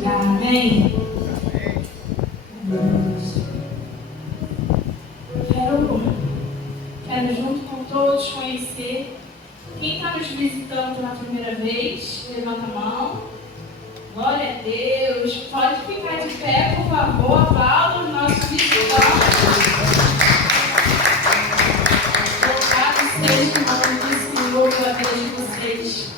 lugar, amém? Quero junto com todos conhecer. Quem está nos visitando pela primeira vez, levanta a mão. Glória a Deus. Pode ficar de pé, por favor. Aplauda os nossos visitantes. Louvado seja o nome do Senhor pela vida de vocês.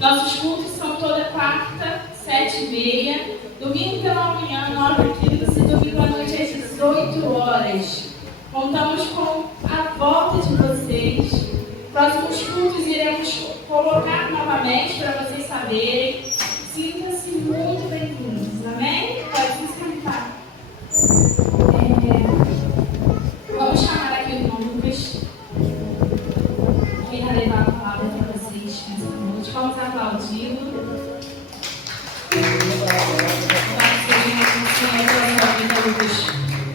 Nossos cultos são toda quarta, 7h30. Domingo pela manhã, 9h15. E domingo à noite, às 18 horas. Contamos com a volta de vocês. Próximos cultos iremos colocar novamente para vocês saberem. Sinta-se muito bem-vindos, amém? Pode se sentar. Vamos chamar aqui o irmão Lucas. Quem vai levar a palavra para vocês nessa noite. Vamos aplaudi-lo. Senhor, pela sua vida, Lucas.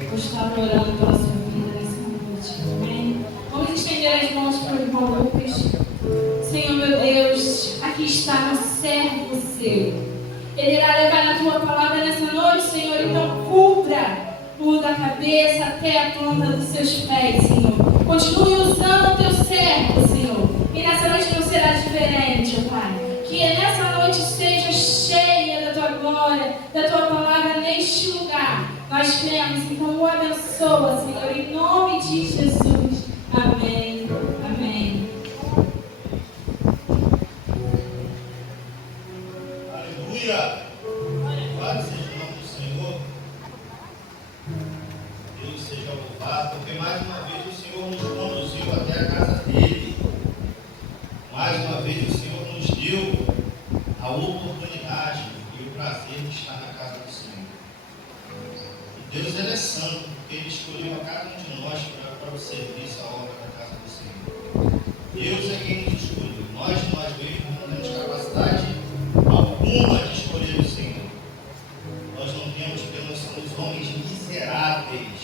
Vou estar orando pela sua vida nessa noite, amém? Vamos estender as mãos para o irmão Lucas. Senhor, meu Deus, aqui está um servo seu. Ele irá levar a tua palavra nessa noite, Senhor. Então, cubra tudo da cabeça até a planta dos seus pés, Senhor. Continue usando o teu servo, Senhor. E nessa noite não será diferente, ó Pai. Que nessa noite seja cheia da tua glória, da tua palavra neste lugar. Nós cremos, então o abençoa, Senhor, em nome de Jesus. Amém. Amém. Aleluia! Louvado seja o nome do Senhor. Deus seja louvado, porque mais uma vez o Senhor nos conduziu até a casa dele. Mais uma vez o Senhor nos deu a oportunidade e o prazer de estar na casa do Senhor. E Deus, Ele é santo, porque Ele escolheu a cada um de nós para o serviço, a obra da casa do Senhor. Deus é quem nos escolheu. Nós mesmos não temos capacidade alguma de escolher o Senhor. Nós não temos, porque nós somos homens miseráveis,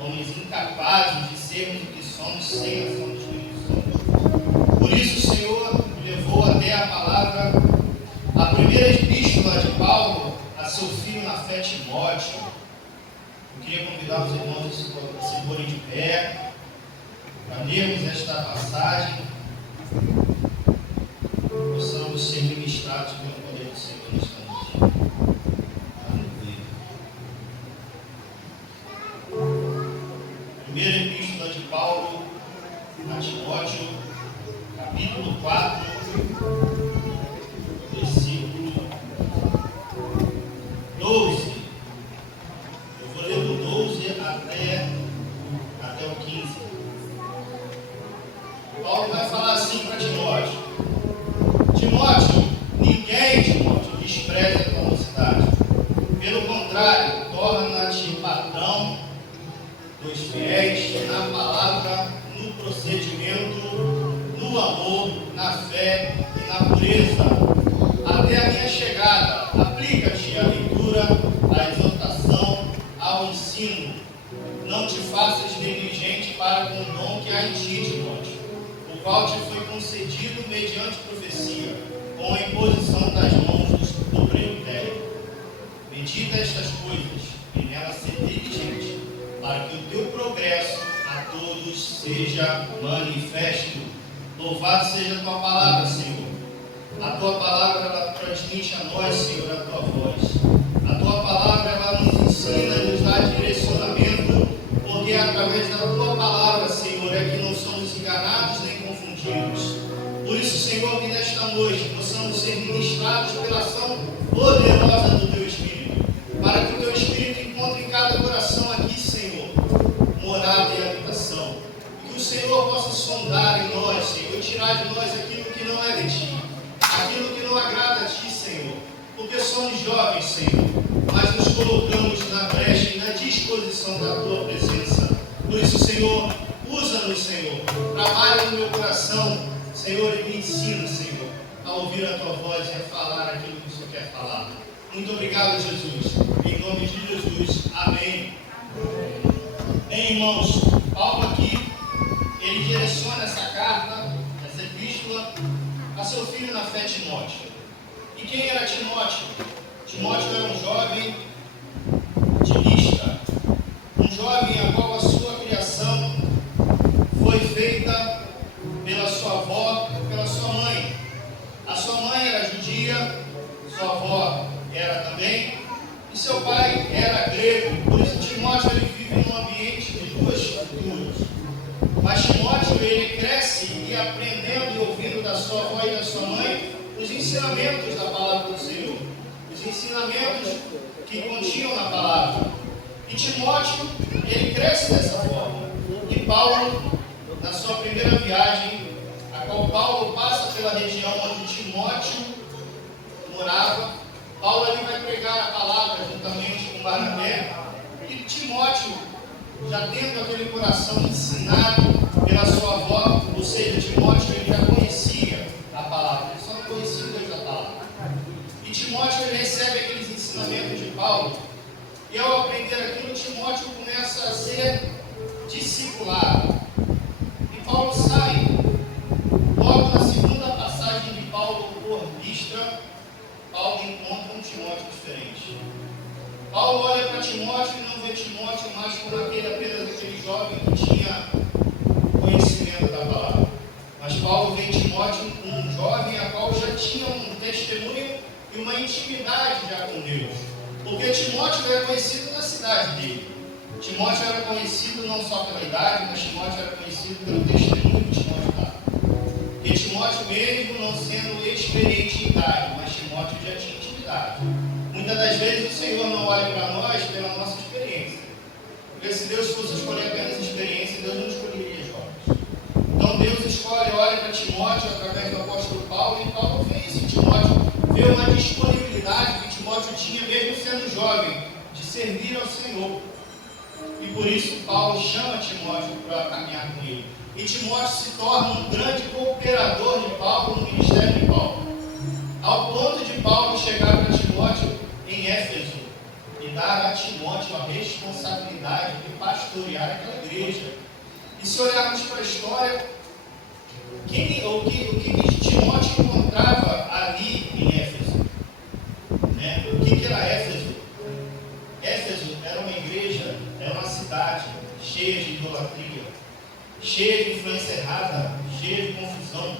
homens incapazes de sermos o que somos sem a ação do Espírito Santo. Por isso o Senhor levou até a palavra, a primeira epístola de Paulo a seu filho na fé, Timóteo. Eu queria convidar os irmãos a se porem de pé para lermos esta passagem. Possamos ser ministrados pelo poder do Senhor nesta noite. Aleluia. Primeira epístola de Paulo a Timóteo, capítulo 4, versículo 12. Eu vou ler do 12 até o 15. Paulo vai falar assim para Timóteo: Timóteo, despreze a tua mocidade. Pelo contrário, torna-te patrão dos fiéis na palavra, no procedimento, no amor, na fé e na pureza. Até a minha chegada, aplica-te à leitura, à exortação, ao ensino. Não te faças negligente para com o dom que há em ti, Timóteo, o qual te foi concedido mediante profecia, com a imposição das mãos do presbitério. Medita estas coisas, e nela ser diligente, para que o teu progresso a todos seja manifesto. Louvado seja a tua palavra, Senhor. A tua palavra, ela transmite a nós, Senhor, a tua voz. A tua palavra, ela nos ensina, nos dá direcionamento, porque é através da tua palavra, Senhor, é que não somos enganados nem confundidos. Por isso, Senhor, que nesta noite possamos ser ministrados pela ação poderosa do teu Espírito, para que o teu Espírito encontre em cada coração aqui, Senhor, morada e habitação. E que o Senhor possa sondar em nós, Senhor, e tirar de nós aquilo que não é de ti, aquilo que não agrada a ti, Senhor, porque somos jovens, Senhor, mas nos colocamos na brecha e na disposição da tua presença. Por isso, Senhor, usa-nos, Senhor, trabalha no meu coração, Senhor, e me ensina, Senhor, a ouvir a tua voz e a falar aquilo que o Senhor quer falar. Muito obrigado, Jesus. Em nome de Jesus. Amém. Bem, irmãos, Paulo aqui, ele direciona essa carta, essa epístola, a seu filho na fé, Timóteo. E quem era Timóteo? Timóteo era um jovem otimista, um jovem a qual a sua criação foi feita pela sua avó e pela sua mãe. A sua mãe era judia, sua avó era também, e seu pai era grego. Por isso Timóteo ele vive num ambiente de duas culturas. Mas Timóteo ele cresce e aprendendo e ouvindo da sua avó e da sua mãe os ensinamentos da palavra do Senhor, os ensinamentos que continham na palavra. E Timóteo ele cresce dessa forma. E Paulo, na sua primeira viagem, a qual Paulo passa pela região onde Timóteo morava, Paulo ali vai pregar a palavra juntamente com Barnabé. E Timóteo, já tendo aquele coração ensinado pela sua avó, ou seja, Timóteo ele já conhecia a palavra, ele só não conhecia o Deus da palavra. E Timóteo ele recebe aqueles ensinamentos de Paulo, e ao aprender aquilo, Timóteo começa a ser discipulado. E Paulo sai. Logo na segunda passagem de Paulo por Listra, Paulo encontra um Timóteo diferente. Paulo olha para Timóteo e não vê Timóteo mais como apenas aquele jovem que tinha conhecimento da palavra. Mas Paulo vê Timóteo como um jovem a qual já tinha um testemunho e uma intimidade já com Deus. Porque Timóteo era conhecido na cidade dele. Timóteo era conhecido não só pela idade, mas Timóteo era conhecido pelo testemunho que Timóteo dava. Porque Timóteo mesmo não sendo experiente em idade, mas Timóteo já tinha intimidade. Muitas das vezes o Senhor não olha para nós pela nossa experiência. Porque se Deus fosse escolher apenas experiência, Deus não escolheria jovens. Então Deus escolhe, olha para Timóteo através do apóstolo Paulo, e Paulo vê isso em Timóteo, vê uma disponibilidade que Timóteo tinha, mesmo sendo jovem, de servir ao Senhor. E por isso Paulo chama Timóteo para caminhar com ele. E Timóteo se torna um grande cooperador de Paulo no ministério de Paulo. Ao ponto de Paulo chegar para Timóteo em Éfeso e dar a Timóteo a responsabilidade de pastorear aquela igreja. E se olharmos para a história, o que Timóteo encontrava ali em Éfeso? O que era Éfeso? Éfeso era uma igreja, era uma cidade cheia de idolatria, cheia de influência errada, cheia de confusão,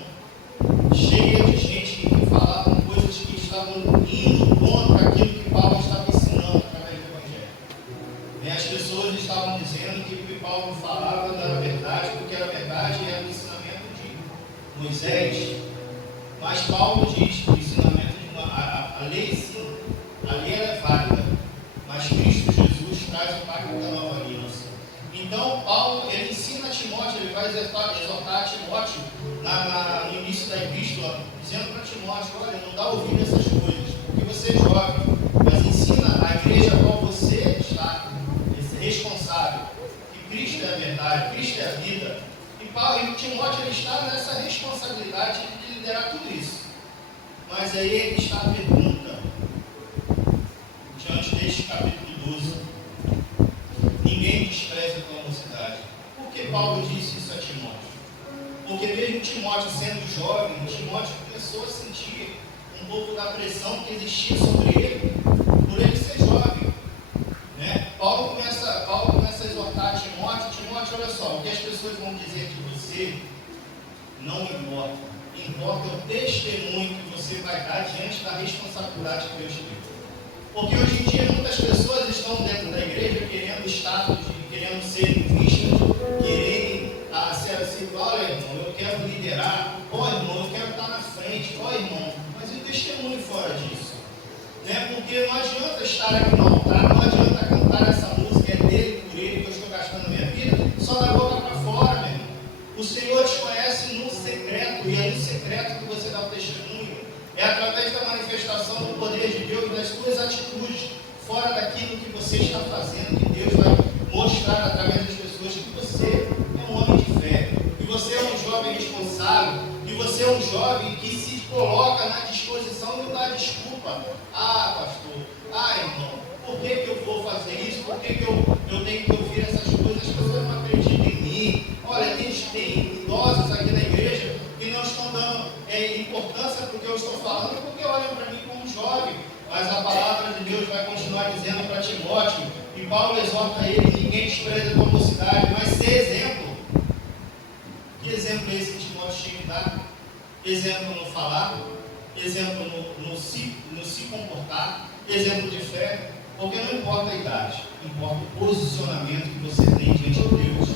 cheia de gente que falava coisas que estavam indo contra aquilo que Paulo estava ensinando através do Evangelho. As pessoas estavam dizendo que o que Paulo falava não era verdade, porque era verdade e era o ensinamento de Moisés. Mas Paulo diz que o ensinamento de a lei sim, a lei é válida, mas Cristo Jesus traz o pacto da nova aliança. Então Paulo ele ensina a Timóteo, ele vai exortar Timóteo no início da epístola, dizendo para Timóteo: olha, não dá ouvido a essas coisas, porque você é jovem, mas ensina a igreja a qual você está, esse responsável, que Cristo é a verdade, Cristo é a vida. E Timóteo ele está nessa responsabilidade de liderar tudo isso. Mas aí ele está a pergunta, diante deste capítulo 12: ninguém despreza a tua mocidade. Por que Paulo disse isso a Timóteo? Porque mesmo Timóteo sendo jovem, Timóteo começou a sentir um pouco da pressão que existia sobre ele, por ele ser jovem. Paulo começa a exortar Timóteo: Timóteo, olha só, o que as pessoas vão dizer de você não importa. Importa o testemunho que você vai dar diante da responsabilidade que Deus te deu. Porque hoje em dia muitas pessoas estão dentro da igreja querendo status, querendo ser vistas, querendo ser assim: olha, irmão, eu quero liderar, irmão, eu quero estar na frente, irmão, mas e o testemunho fora disso? Porque não adianta estar aqui no altar, não adianta cantar essa música, é dele, por ele, que eu estou gastando a minha vida, só da boca para fora, meu irmão. O Senhor te conhece no secreto, e é no secreto que você dá o testemunho. É através da manifestação do poder de Deus, das suas atitudes, fora daquilo que você está fazendo, que Deus vai mostrar através das pessoas que você é um homem de fé, que você é um jovem responsável, que você é um jovem que se coloca na disposição e não dá desculpa. Pastor, irmão, por que eu vou fazer isso? Por que eu tenho que ouvir essas coisas? As pessoas não acreditam em mim. Olha, tem idosos aqui na igreja que não estão dando importância para o que eu estou falando, porque olham para mim como jovem. Mas a palavra Paulo exorta ele: ninguém despreza a tua mocidade, mas ser exemplo. Que exemplo é esse que Timóteo tinha que dar? Exemplo no falar, exemplo no se comportar, exemplo de fé, porque não importa a idade, importa o posicionamento que você tem diante de Deus.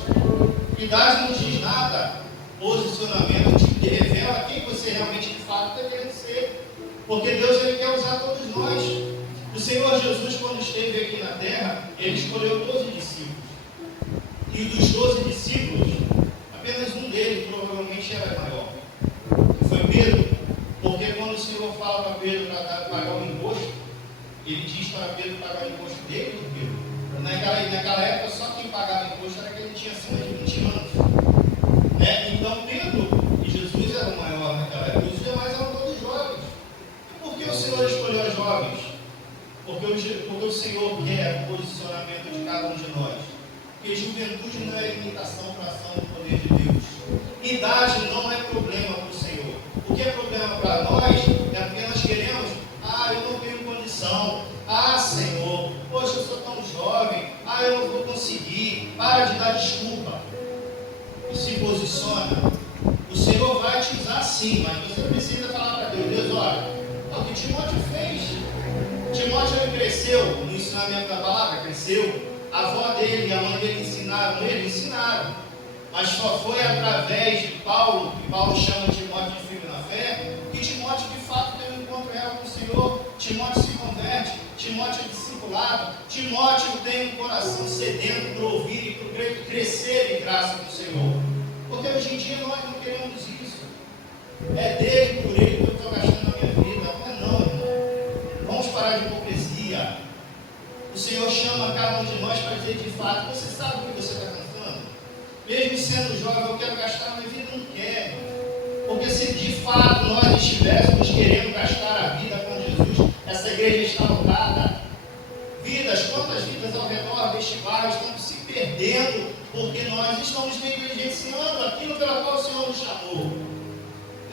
Idade não diz nada, posicionamento te revela quem você realmente de fato está querendo ser, porque Deus ele quer usar todos nós. O Senhor Jesus, quando esteve aqui na terra, ele escolheu 12 discípulos, e dos 12 discípulos, apenas um deles provavelmente era maior, que foi Pedro, porque quando o Senhor fala para Pedro para pagar o imposto, ele diz para Pedro pagar o imposto dele do Pedro. Naquela época, só quem pagava imposto era quem tinha acima de 20 anos. Então, Pedro e Jesus eram maiores naquela época, os demais eram todos jovens. E por que o Senhor escolheu os jovens? Porque o Senhor quer o posicionamento de cada um de nós. Porque juventude não é limitação para a ação do poder de Deus. Idade não é problema para o Senhor. O que é problema para nós é porque nós queremos: eu não tenho condição. Senhor, poxa, eu sou tão jovem. Eu não vou conseguir. Para de dar desculpa. E se posiciona. O Senhor vai te usar sim, mas você precisa falar para Deus: Deus, olha, é o que Timóteo fez. Timóteo ele cresceu no ensinamento da palavra, cresceu. A avó dele e a mãe dele ensinaram ele, ensinaram. Mas só foi através de Paulo, que Paulo chama Timóteo de filho na fé, que Timóteo de fato tem um encontro real com o Senhor. Timóteo se converte, Timóteo é discipulado, Timóteo tem um coração sedento para ouvir e para crescer em graça do Senhor. Porque hoje em dia nós não queremos isso. É dele, por ele que eu estou gastando a minha vida. Não, irmão. Vamos parar de hipocrisia. O Senhor chama cada um de nós para dizer: de fato, você sabe o que você está cantando? Mesmo sendo jovem, eu quero gastar a minha vida. Não quero. Porque se de fato nós estivéssemos querendo gastar a vida com Jesus, essa igreja está lotada. Quantas vidas ao redor deste bairro estão se perdendo porque nós estamos negligenciando aquilo pela qual o Senhor nos chamou.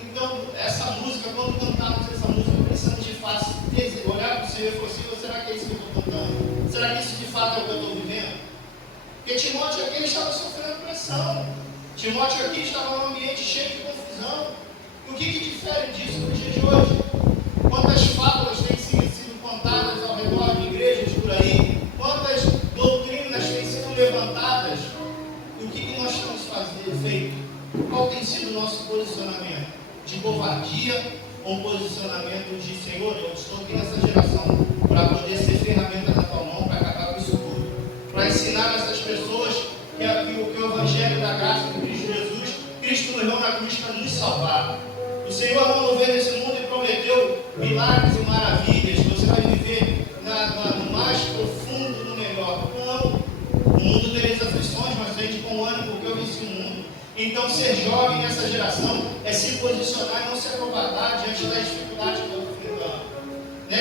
Então, essa música, quando cantamos essa música, precisamos de fato olhar para o Senhor e falar: Senhor, será que é isso que eu estou cantando? Será que isso de fato é o que eu estou vivendo? Porque Timóteo aqui estava sofrendo pressão. Timóteo aqui estava num ambiente cheio de confusão. E o que difere disso no dia de hoje? Quantas fábulas têm sido contadas ao redor de igrejas por aí? Quantas doutrinas têm sido levantadas? E o que nós estamos feito? Qual tem sido o nosso posicionamento? De covardia ou um posicionamento de: Senhor, eu estou aqui nessa geração para poder ser ferramenta na tua mão para acabar com isso tudo, para ensinar essas pessoas que o Evangelho da graça de Cristo Jesus, Cristo morreu na cruz para nos salvar. O Senhor não veio nesse mundo e prometeu milagres e maravilhas, que você vai viver no mais profundo, no melhor. Não, o mundo tereis aflições, mas vende com ânimo, porque eu venci o mundo. Então, ser jovem nessa geração é se posicionar e não se acovardar diante das dificuldades que eu estou enfrentando.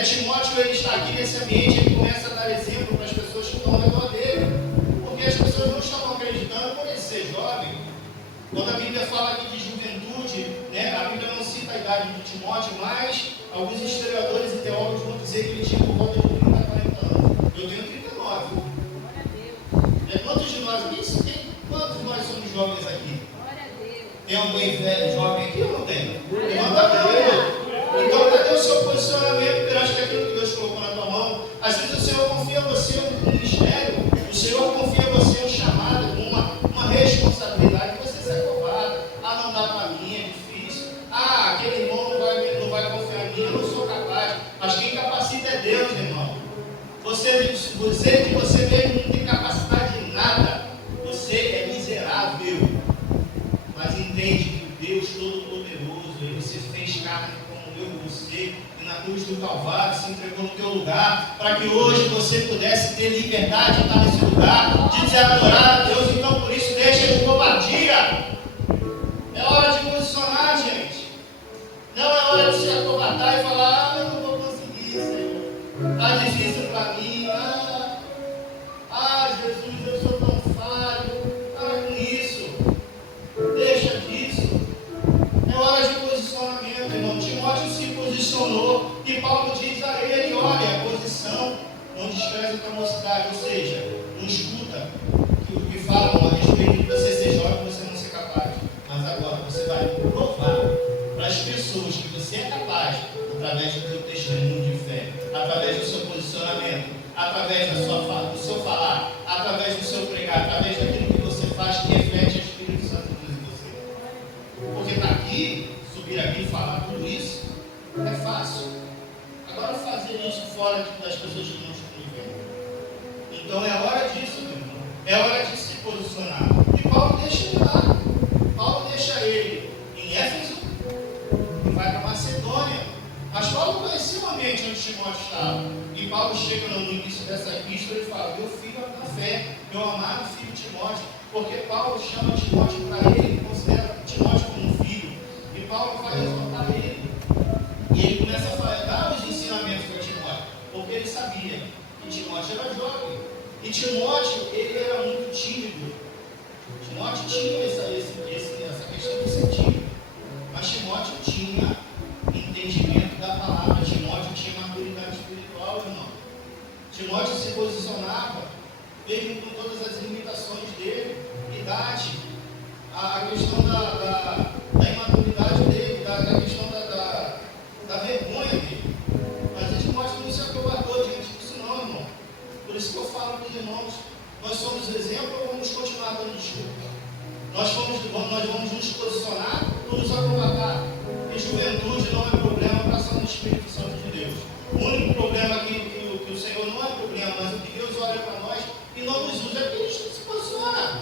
Timóteo, ele está aqui nesse ambiente, ele começa a dar exemplo para as pessoas que estão ao redor dele, porque as pessoas não estavam acreditando por ele ser jovem. Quando a Bíblia fala aqui de juventude, a Bíblia não cita a idade de Timóteo, mas alguns historiadores e teólogos vão dizer que ele tinha por volta de 30 a 40 anos. Eu tenho 39. Quantos de nós aqui? Quantos nós somos jovens aqui? Tem alguém velho, jovem aqui ou não tem? Levanta a mão. Então, cadê o seu posicionamento perante aquilo que Deus colocou na tua mão? Às vezes o Senhor confia a você um ministério, o Senhor confia a você um chamado, uma responsabilidade, e você se acovarda. Não dá para mim, é difícil. Aquele irmão não vai confiar em mim, eu não sou capaz. Mas quem capacita é Deus, irmão. Você de você mesmo não tem capacidade de nada. Você é miserável. Mas entende que Deus Todo-Poderoso, Ele se fez carne como eu e você, e na cruz do Calvário se entregou no teu lugar, para que hoje você pudesse ter liberdade de estar nesse lugar, de adorar a Deus. Então, por isso, deixa de covardia. É hora de posicionar, gente. Não é hora de se acovardar e falar: eu não vou conseguir, Senhor. Está difícil para mim. Jesus, eu sou tão falho. Para com isso. Deixa disso. É hora de posicionamento, irmão. Timóteo se posicionou e Paulo diz a ele: olha, a posição não despreza a tua mocidade. Ou seja, escuta o que falam a respeito de você ser jovem e você não ser capaz. Mas agora você vai provar para as pessoas que você é capaz, através do seu testemunho de fé, através do seu posicionamento, através do seu falar, através do seu pregar, através daquilo que você faz que reflete o Espírito Santo de Deus em você. Porque estar aqui, subir aqui e falar tudo isso, é fácil. Agora fazer isso fora das pessoas que não estão vendo. Então é hora disso, meu irmão. É hora de se posicionar. E Paulo deixa ele lá. Paulo deixa ele em Éfeso e vai para Macedônia. Mas Paulo conhecia o ambiente onde Timóteo estava. E Paulo chega no início dessa epístola e fala: meu filho na fé, meu amado filho Timóteo. Porque Paulo chama Timóteo para ele, considera Timóteo como filho. E Paulo vai exortar ele. E ele começa a dar os ensinamentos para Timóteo. Porque ele sabia que Timóteo era jovem. E Timóteo, ele era muito tímido. Timóteo tinha essa questão de ser tímido. Mas Timóteo tinha entendimento da palavra. Timóteo tinha maturidade espiritual, irmão. Timóteo se posicionava, mesmo com todas as limitações dele, idade, a questão da imaturidade dele, da questão da vergonha dele. Mas Timóteo não se acovardou diante disso não, irmão. Por isso que eu falo para os irmãos, nós somos exemplo ou vamos continuar dando desculpa? Nós vamos nos posicionar ou nos acovardar? E juventude não é problema para ação do Espírito Santo de Deus. O único problema que o Senhor não é problema, mas o que Deus olha para nós e não nos usa é que a gente não se posiciona.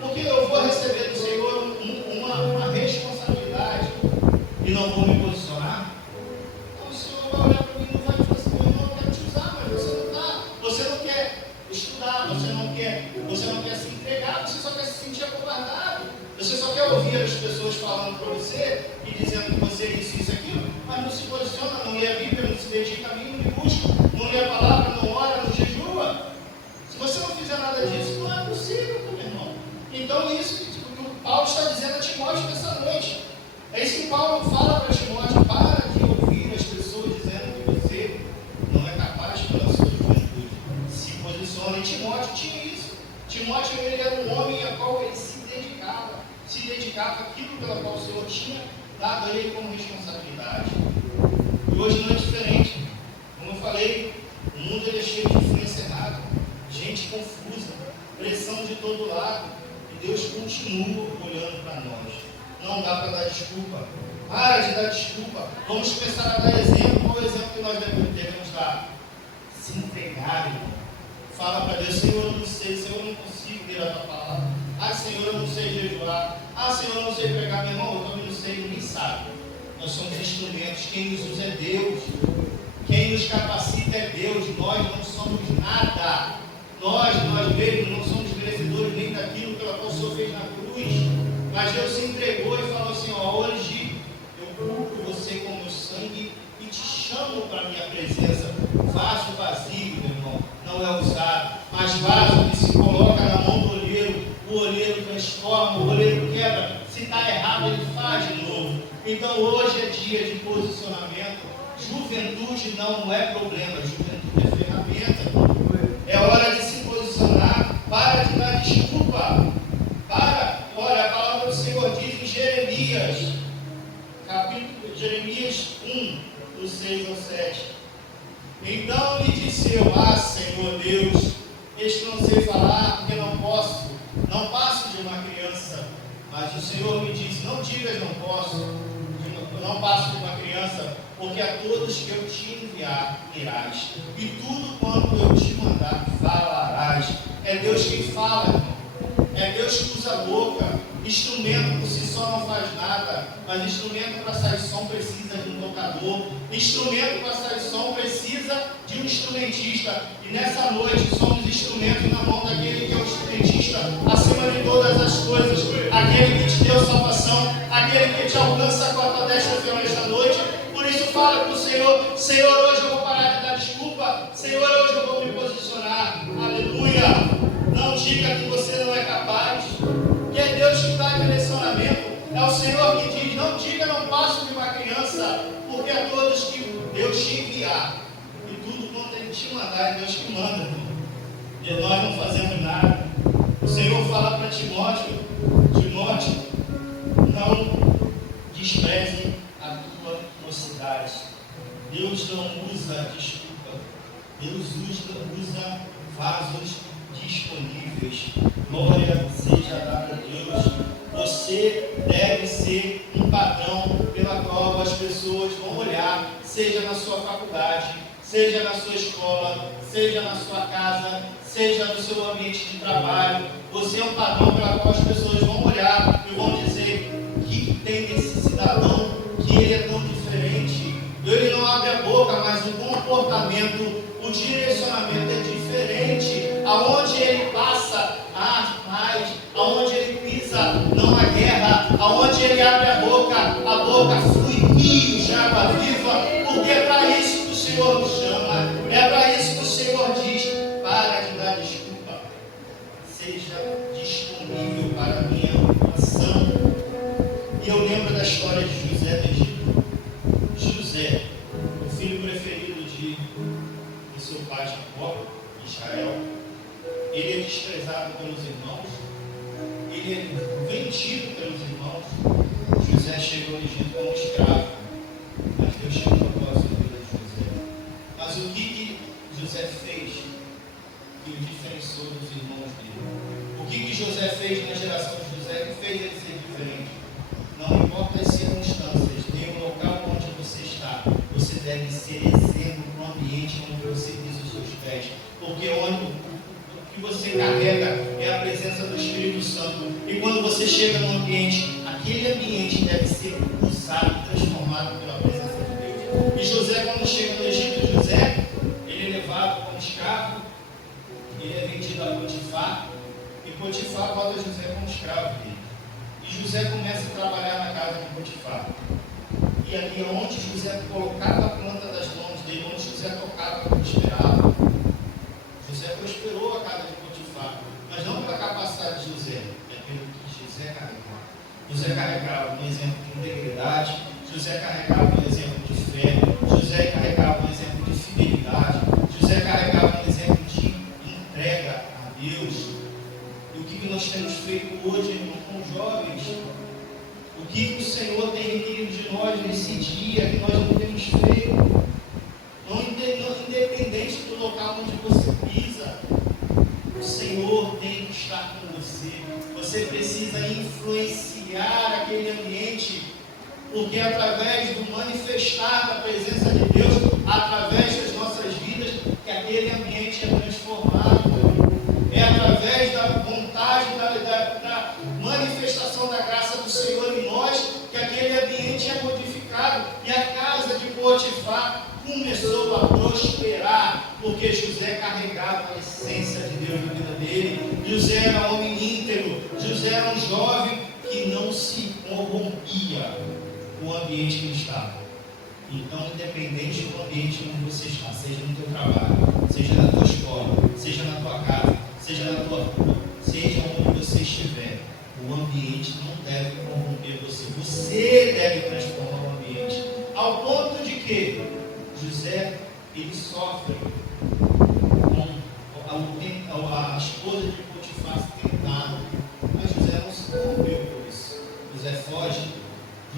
Porque eu vou receber do Senhor uma responsabilidade e não vou me posicionar. Então o Senhor vai olhar para mim e não vai dizer assim: eu não quero te usar, mas você não está. Você não quer estudar, você não quer se entregar, você só quer se sentir acovardado. Você só quer ouvir as pessoas falando para você e dizendo que você é isso, aquilo, mas não se posiciona, não lê a Bíblia, não se dedica a mim, não me busca, não lê a palavra, não ora, não jejua. Se você não fizer nada disso, não é possível, meu irmão. Então isso que o Paulo está dizendo a Timóteo nessa noite. É isso que Paulo fala para Timóteo: para de ouvir as pessoas dizendo que você não é capaz pela sua juventude. Se posiciona. E Timóteo tinha isso. Timóteo, ele era um homem a qual ele se dedicava àquilo pela qual o Senhor tinha dado a ele como responsabilidade. E hoje não é diferente. Como eu falei, o mundo ele é cheio de influência errada, gente confusa, pressão de todo lado, e Deus continua olhando para nós. Não dá para dar desculpa. Para de dar desculpa. Vamos começar a dar exemplo. Qual é o exemplo que nós devemos dar? Se entregar, irmão. Fala para Deus: Senhor, eu não sei, Senhor, eu não consigo ler a tua palavra. Ah, Senhor, eu não sei jejuar. Ah, Senhor, eu não sei pregar. Meu irmão, eu também não sei, ninguém sabe. Nós somos instrumentos. Quem nos usa é Deus. Quem nos capacita é Deus. Nós não somos nada. Nós mesmos não somos merecedores nem daquilo pela qual o Senhor fez na cruz. Mas Deus se entregou e falou assim: ó, hoje eu cubro você com o meu sangue e te chamo para a minha presença. Vaso vazio, meu irmão, não é usado, mas vaso que se coloca na mão do olheiro, o olheiro transforma, o olheiro quebra. Se está errado, ele faz de novo. Então hoje é dia de posicionamento. Juventude não é problema, juventude é ferramenta. É hora de se posicionar. Para de dar desculpa. Olha, a palavra do Senhor diz em Jeremias, Jeremias 1, do 6 ao 7. Então lhe disse eu: ah, Senhor Deus, eis que não sei falar, porque não passo de uma criança. Mas o Senhor me disse: não digas não posso, não passo de uma criança, porque a todos que eu te enviar irás, e tudo quanto eu te mandar falarás. É Deus quem fala, irmão. É Deus que usa a boca. Instrumento por si só não faz nada, mas instrumento para sair som precisa de um tocador. Instrumento para sair som precisa de um instrumentista. E nessa noite somos instrumentos na mão daquele que é o instrumentista acima de todas as coisas, aquele que te deu salvação, aquele que te alcança com a tua destra fiel nesta noite. Por isso fala para o Senhor: Senhor, hoje eu vou parar de dar desculpa. Senhor, hoje eu vou me posicionar. Aleluia. Não diga que você não é capaz, que é Deus que dá direcionamento. É o Senhor que diz: não diga não passo de uma criança, porque a todos que Deus te enviar, e tudo quanto Ele te mandar, é Deus que manda. E nós não Timóteo, não despreze a tua mocidade. Deus não usa desculpa. Deus usa vasos disponíveis. Glória seja dada a Deus. Você deve ser um padrão pela qual as pessoas vão olhar, seja na sua faculdade, seja na sua escola, seja na sua casa, seja no seu ambiente de trabalho. Você é um padrão pela qual as pessoas vão olhar e vão dizer: o que tem nesse cidadão que ele é tão diferente? Ele não abre a boca, mas o comportamento, o direcionamento é diferente. Aonde ele passa, há paz. Aonde ele pisa, não há guerra. Aonde ele abre a boca flui rios de água viva. Porque é para isso que o Senhor nos chama. É para isso que o Senhor diz: para de dar desculpa. Seja disponível para a minha ação. E eu lembro da história de José do Egito. José, o filho preferido de seu pai Jacó, Israel, ele é desprezado pelos irmãos, ele é vendido pelos irmãos. José chegou ao Egito como escravo, mas Deus tinha um propósito na vida de José. Mas o que José fez que o diferenciou dos irmãos dele? O que José fez na geração de José que fez ele ser diferente? Não importa as circunstâncias, nem o local onde você está, você deve ser exemplo no ambiente onde você pisa os seus pés. Porque o que você carrega é a presença do Espírito Santo. E quando você chega no ambiente, aquele ambiente deve ser usado, transformado pela presença de Deus. E José, quando chega no Egito, José, ele é levado como escravo, ele é vendido a Potifar, e Potifar bota José como escravo dele. E José começa a trabalhar na casa de Potifar. E ali onde José colocava a planta das mãos dele, onde José tocava, prosperava. José prosperou a casa de Potifar, mas não pela capacidade de José, é pelo que José carregava. José carregava um exemplo de integridade, José carregava um exemplo de fé, José carregava um exemplo de fidelidade, José carregava um exemplo de entrega a Deus. E o que nós temos feito hoje, irmão, com os jovens? O que o Senhor tem requerido de nós nesse dia que nós não temos feito? Independente do local onde você pisa, o Senhor tem que estar com você. Você precisa influenciar aquele ambiente, porque é através do manifestar da presença de Deus, através das nossas vidas, que aquele ambiente é transformado. É através da vontade, da manifestação da graça do Senhor em nós, que aquele ambiente é modificado. E a casa de Potifar começou a prosperar, porque José carregava a essência de Deus na vida dele. José era um homem íntegro, José era um jovem que não se corrompia com o ambiente que ele estava. Então, independente do ambiente onde você está, seja no teu trabalho, seja na tua escola, seja na tua casa, seja na tua rua, seja onde você estiver, o ambiente não deve corromper você. Você deve transformar o ambiente, ao ponto de que José, ele sofre com a esposa de Potifar se tentado, mas José não se corrompeu por isso. José foge.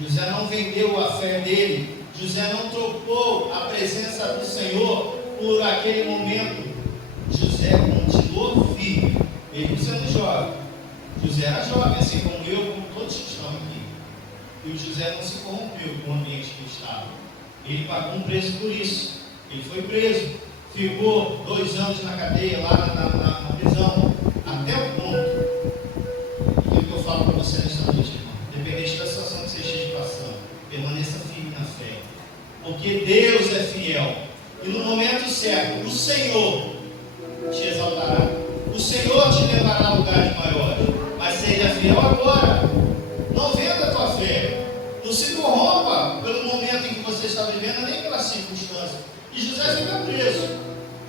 José não vendeu a fé dele. José não trocou a presença do Senhor por aquele momento. José continuou firme, mesmo sendo jovem. José era jovem, assim como eu, como todos que estão aqui. E o José não se corrompeu com o ambiente que ele estava. Ele pagou um preço por isso. Ele foi preso, ficou 2 anos na cadeia, lá na prisão, até o ponto. E o que eu falo para você nesta noite, irmão? Independente da situação que você esteja passando, permaneça firme na fé. Porque Deus é fiel. E no momento certo, o Senhor te exaltará. O Senhor te levará a lugares maiores. Mas seja fiel agora. Não venda a tua fé. Não se corrompa pelo momento em que você está vivendo, nem pelas circunstâncias. E José fica preso.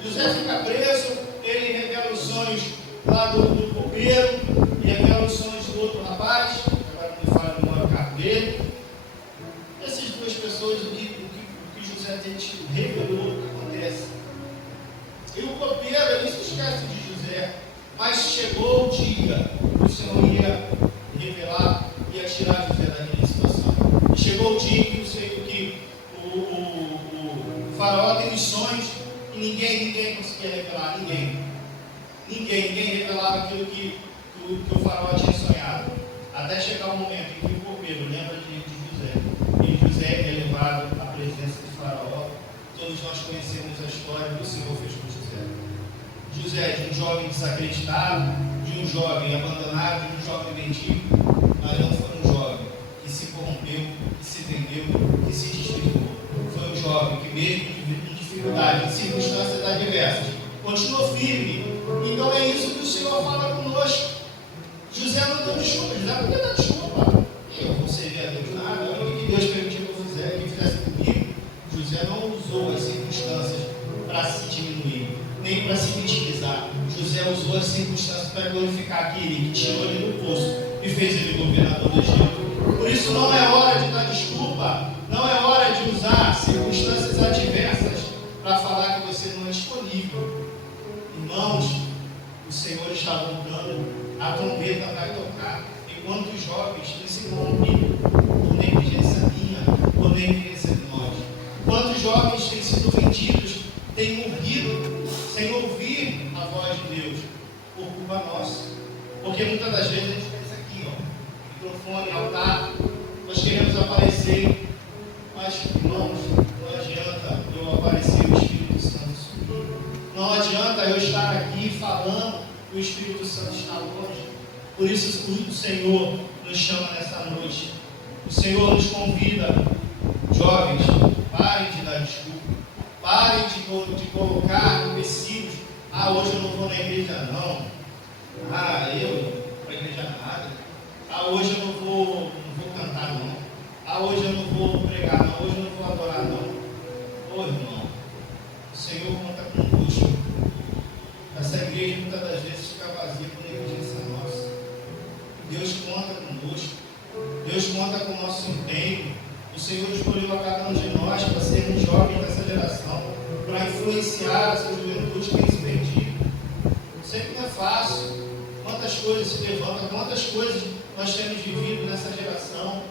José fica preso, ele revela os sonhos lá do copeiro, e revela os sonhos do outro rapaz, agora não me fala do nome carro dele. Essas duas pessoas, o que José revelou o que acontece. E o copeiro, ele se esquece de José, mas chegou o dia, o Senhor ia revelar, ia tirar José daquela situação. E chegou o dia que o faraó tem missões e ninguém conseguia revelar, ninguém revelava aquilo que o faraó tinha sonhado. Até chegar o momento em que o copeiro lembra de José. E José é levado à presença de faraó. Todos nós conhecemos a história que o Senhor fez com José. José, de um jovem desacreditado, de um jovem abandonado, de um jovem vendido, mas não foi um jovem que se corrompeu, que se vendeu, que se desvirtuou. Foi um jovem que, mesmo em dificuldade, em circunstâncias adversas, continuou firme. Então é isso que o Senhor fala conosco. José não deu desculpa. José podia dar desculpa. Eu vou servir a Deus nada. O que Deus permitiu que eu fizesse comigo? José não usou as circunstâncias para se diminuir, nem para se vitimizar. José usou as circunstâncias para glorificar aquele que tirou ele do poço e fez ele governador do Egito. Por isso não é hora de dar desculpa, não é hora de usar circunstâncias adversas para falar que você não é disponível. Irmãos, o Senhor está voltando, a trombeta vai tocar, enquanto os jovens têm se corrompido por negligência minha, por negligência de nós. Quantos jovens têm sido vendidos, têm morrido sem ouvir a voz de Deus, por culpa nossa. Porque muitas das vezes a gente pensa aqui, microfone, altar, nós queremos aparecer, mas irmãos, não adianta eu aparecer e o Espírito Santo subir. Não adianta eu estar aqui falando e o Espírito Santo está longe. Por isso o Senhor nos chama nessa noite. O Senhor nos convida, jovens, parem de dar desculpa. Parem de colocar empecilhos. Hoje eu não vou na igreja não. Eu para a igreja nada. Hoje eu não vou cantar não. Hoje eu não vou pregar não. Hoje eu não vou adorar não. Irmão, o Senhor conta conosco. Essa igreja muitas das vezes fica vazia por negligência nossa. Deus conta conosco. Deus conta com o nosso empenho. O Senhor escolheu a cada um de nós para sermos jovens dessa geração, para influenciar essa juventude que tem se perdido. Sempre não é fácil. Quantas coisas se levantam, quantas coisas nós temos vivido nessa geração,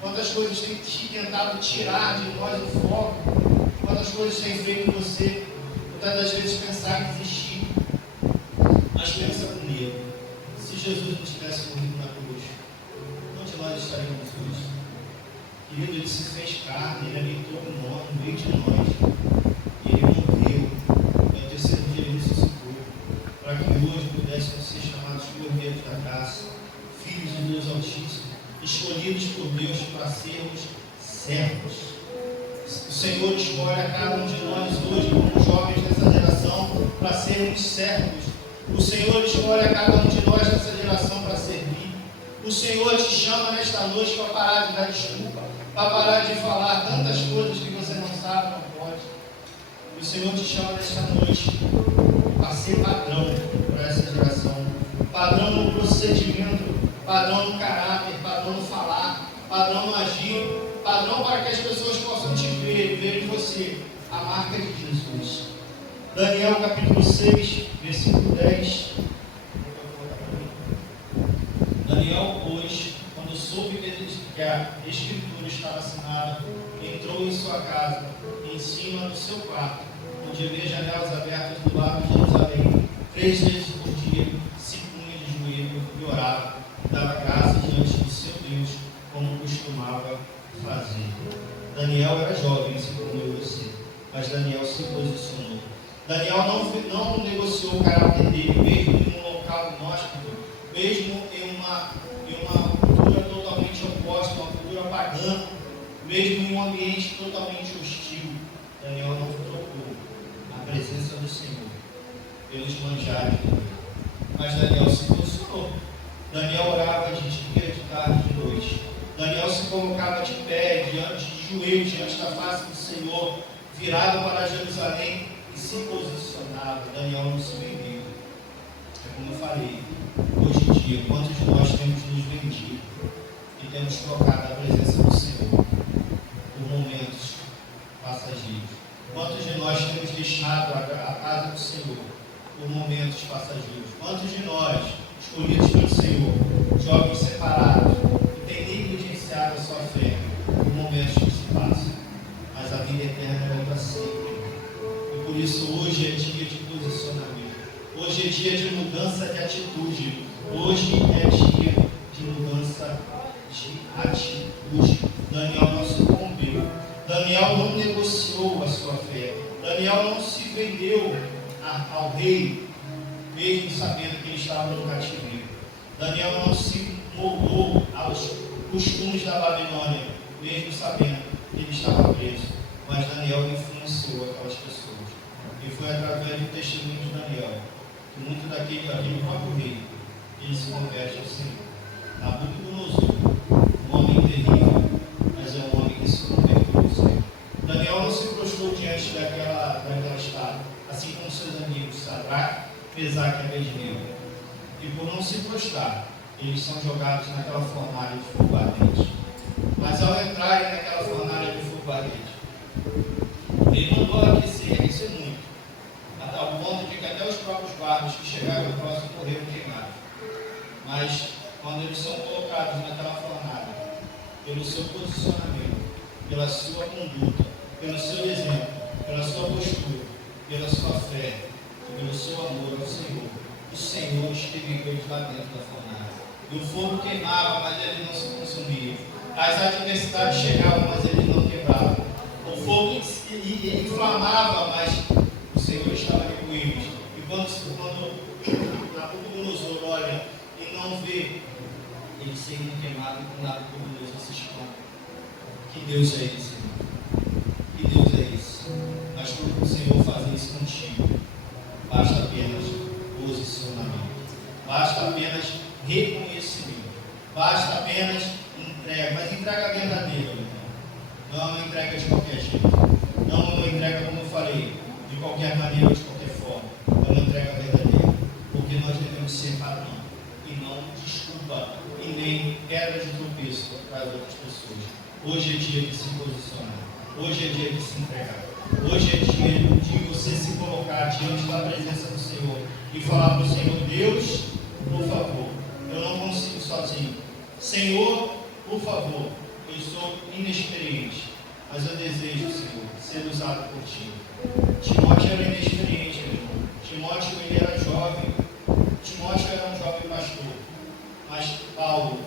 quantas coisas têm tentado tirar de nós o foco, quantas coisas têm feito você, muitas das vezes, pensar em desistir. Mas pensa comigo, se Jesus não tivesse morrido na cruz, onde nós estaríamos hoje? Querido, ele se fez carne, ele habitou no meio de nós, e ele morreu, e ao terceiro dia ele ressuscitou, para que hoje pudéssemos ser chamados cordeiros da graça, filhos de Deus Altíssimo, escolhidos por Deus para sermos servos. O Senhor escolhe a cada um de nós hoje, como jovens dessa geração, para sermos servos. O Senhor escolhe a cada um de nós dessa geração para servir. O Senhor te chama nesta noite para parar de dar desculpa, para parar de falar tantas coisas que você não sabe, não pode. O Senhor te chama nesta noite para ser padrão para essa geração. Padrão no procedimento, padrão no caráter, padrão no falar, padrão no agir, padrão para que as pessoas possam te ver em você a marca de Jesus. Daniel capítulo 6, versículo 10. Daniel, pois, quando soube que a escritura estava assinada, entrou em sua casa, em cima do seu quarto, onde havia janelas abertas do lado de Jerusalém, 3 vezes por dia, se punha de joelho e orava, dava graças diante do seu Deus, como costumava fazer. Daniel era jovem, assim como eu e você, mas Daniel se posicionou. Daniel não negociou o caráter dele, mesmo em um local inóspito, mesmo em uma cultura totalmente oposta, uma cultura pagã, mesmo em um ambiente totalmente hostil. Daniel não trocou a presença do Senhor pelos manjares dele. Mas Daniel se posicionou. Daniel orava de dia, de tarde, de noite. Daniel se colocava de pé, de joelhos, diante da face do Senhor, virado para Jerusalém, e se posicionava. Daniel não se vendeu. É como eu falei, hoje em dia, quantos de nós temos nos vendido e temos trocado a presença do Senhor por momentos passageiros? Quantos de nós temos deixado a casa do Senhor por momentos passageiros? Quantos de nós escolhidos pelo Senhor, jovens separados, que têm negligenciado a sua fé por momentos que se passam, mas a vida eterna é para sempre. E por isso hoje é dia de posicionamento, hoje é dia de mudança de atitude, hoje é dia de mudança de atitude. Daniel não se corrompeu, Daniel não negociou a sua fé, Daniel não se vendeu ao rei, mesmo sabendo que ele estava no cativeiro. Daniel não se moldou aos costumes da Babilônia, mesmo sabendo que ele estava preso. Mas Daniel influenciou aquelas pessoas. E foi através do testemunho de Daniel que muito daquele próprio rei, ele se converte ao Senhor. Nabucodonosor, um homem terrível, mas é um homem que se converteu ao Senhor. Daniel não se prostrou diante daquela estátua, assim como seus amigos Sadraque, Mesaque e Abednego. E por não se prostrar, eles são jogados naquela fornalha de fogo ardente. Mas ao entrarem naquela fornalha de fogo ardente, ele mandou aquecer muito, a tal ponto de que até os próprios guardas que chegaram próximo morreram queimados. Mas quando eles são colocados naquela fornalha, pelo seu posicionamento, pela sua conduta, pelo seu exemplo, pela sua postura, pela sua fé e pelo seu amor ao Senhor, o Senhor esteve com eles lá dentro da fornalha. E o fogo queimava, mas ele não se consumia. As adversidades chegavam, mas ele não quebrava. O fogo inflamava, mas o Senhor estava ali com eles. E quando Nabucodonosor olha e não vê ele sendo queimado, com Nabucodonosor se espanta. Que Deus é esse, irmão? Que Deus é esse? Mas quando o Senhor faz isso contigo, basta apenas posicionamento, basta apenas reconhecimento, basta apenas entrega, mas entrega verdadeira, meu irmão. Não é uma entrega de qualquer jeito, não é uma entrega, como eu falei, de qualquer maneira ou de qualquer forma, é uma entrega verdadeira, porque nós devemos ser padrão e não desculpa e nem pedra de tropeço para as outras pessoas. Hoje é dia de se posicionar, hoje é dia de se entregar, hoje é dia de você se colocar diante da presença do Senhor e falar para o Senhor: Deus, por favor, eu não consigo sozinho. Senhor, por favor, eu sou inexperiente, mas eu desejo, Senhor, ser usado por Ti. Timóteo era inexperiente, meu irmão. Timóteo, ele era jovem. Timóteo era um jovem pastor. Mas Paulo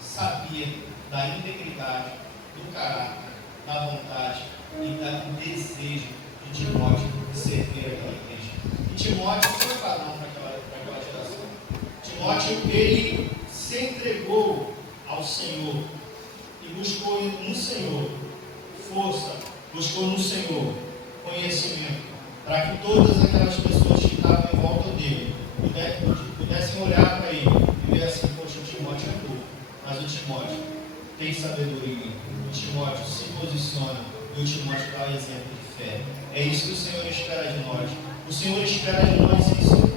sabia da integridade, do caráter, da vontade e do desejo de Timóteo de servir aquela igreja. E Timóteo foi padrão para aquela geração. Timóteo, ele se entregou ao Senhor e buscou no Senhor força, buscou no Senhor conhecimento, para que todas aquelas pessoas que estavam em volta dele pudessem olhar para ele e ver assim: poxa, o Timóteo é pouco, mas o Timóteo tem sabedoria, o Timóteo se posiciona e o Timóteo dá exemplo de fé. É isso que o Senhor espera de nós. O Senhor espera de nós isso,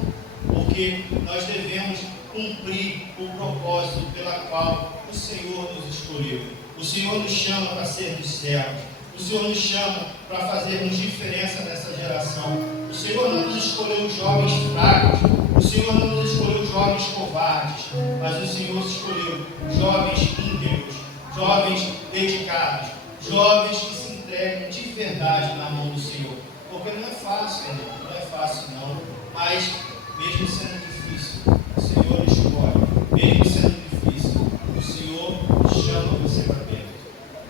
porque nós devemos cumprir o propósito pela qual o Senhor nos escolheu. O Senhor nos chama para sermos servos. O Senhor nos chama para fazermos diferença nessa geração. O Senhor não nos escolheu jovens fracos. O Senhor não nos escolheu jovens covardes. Mas o Senhor escolheu jovens íntegros, jovens dedicados, jovens que se entregam de verdade na mão do Senhor. Porque não é fácil, irmão. Não é fácil não. Mas, mesmo sendo difícil, o Senhor escolhe. Mesmo sendo difícil, o Senhor chama você para dentro.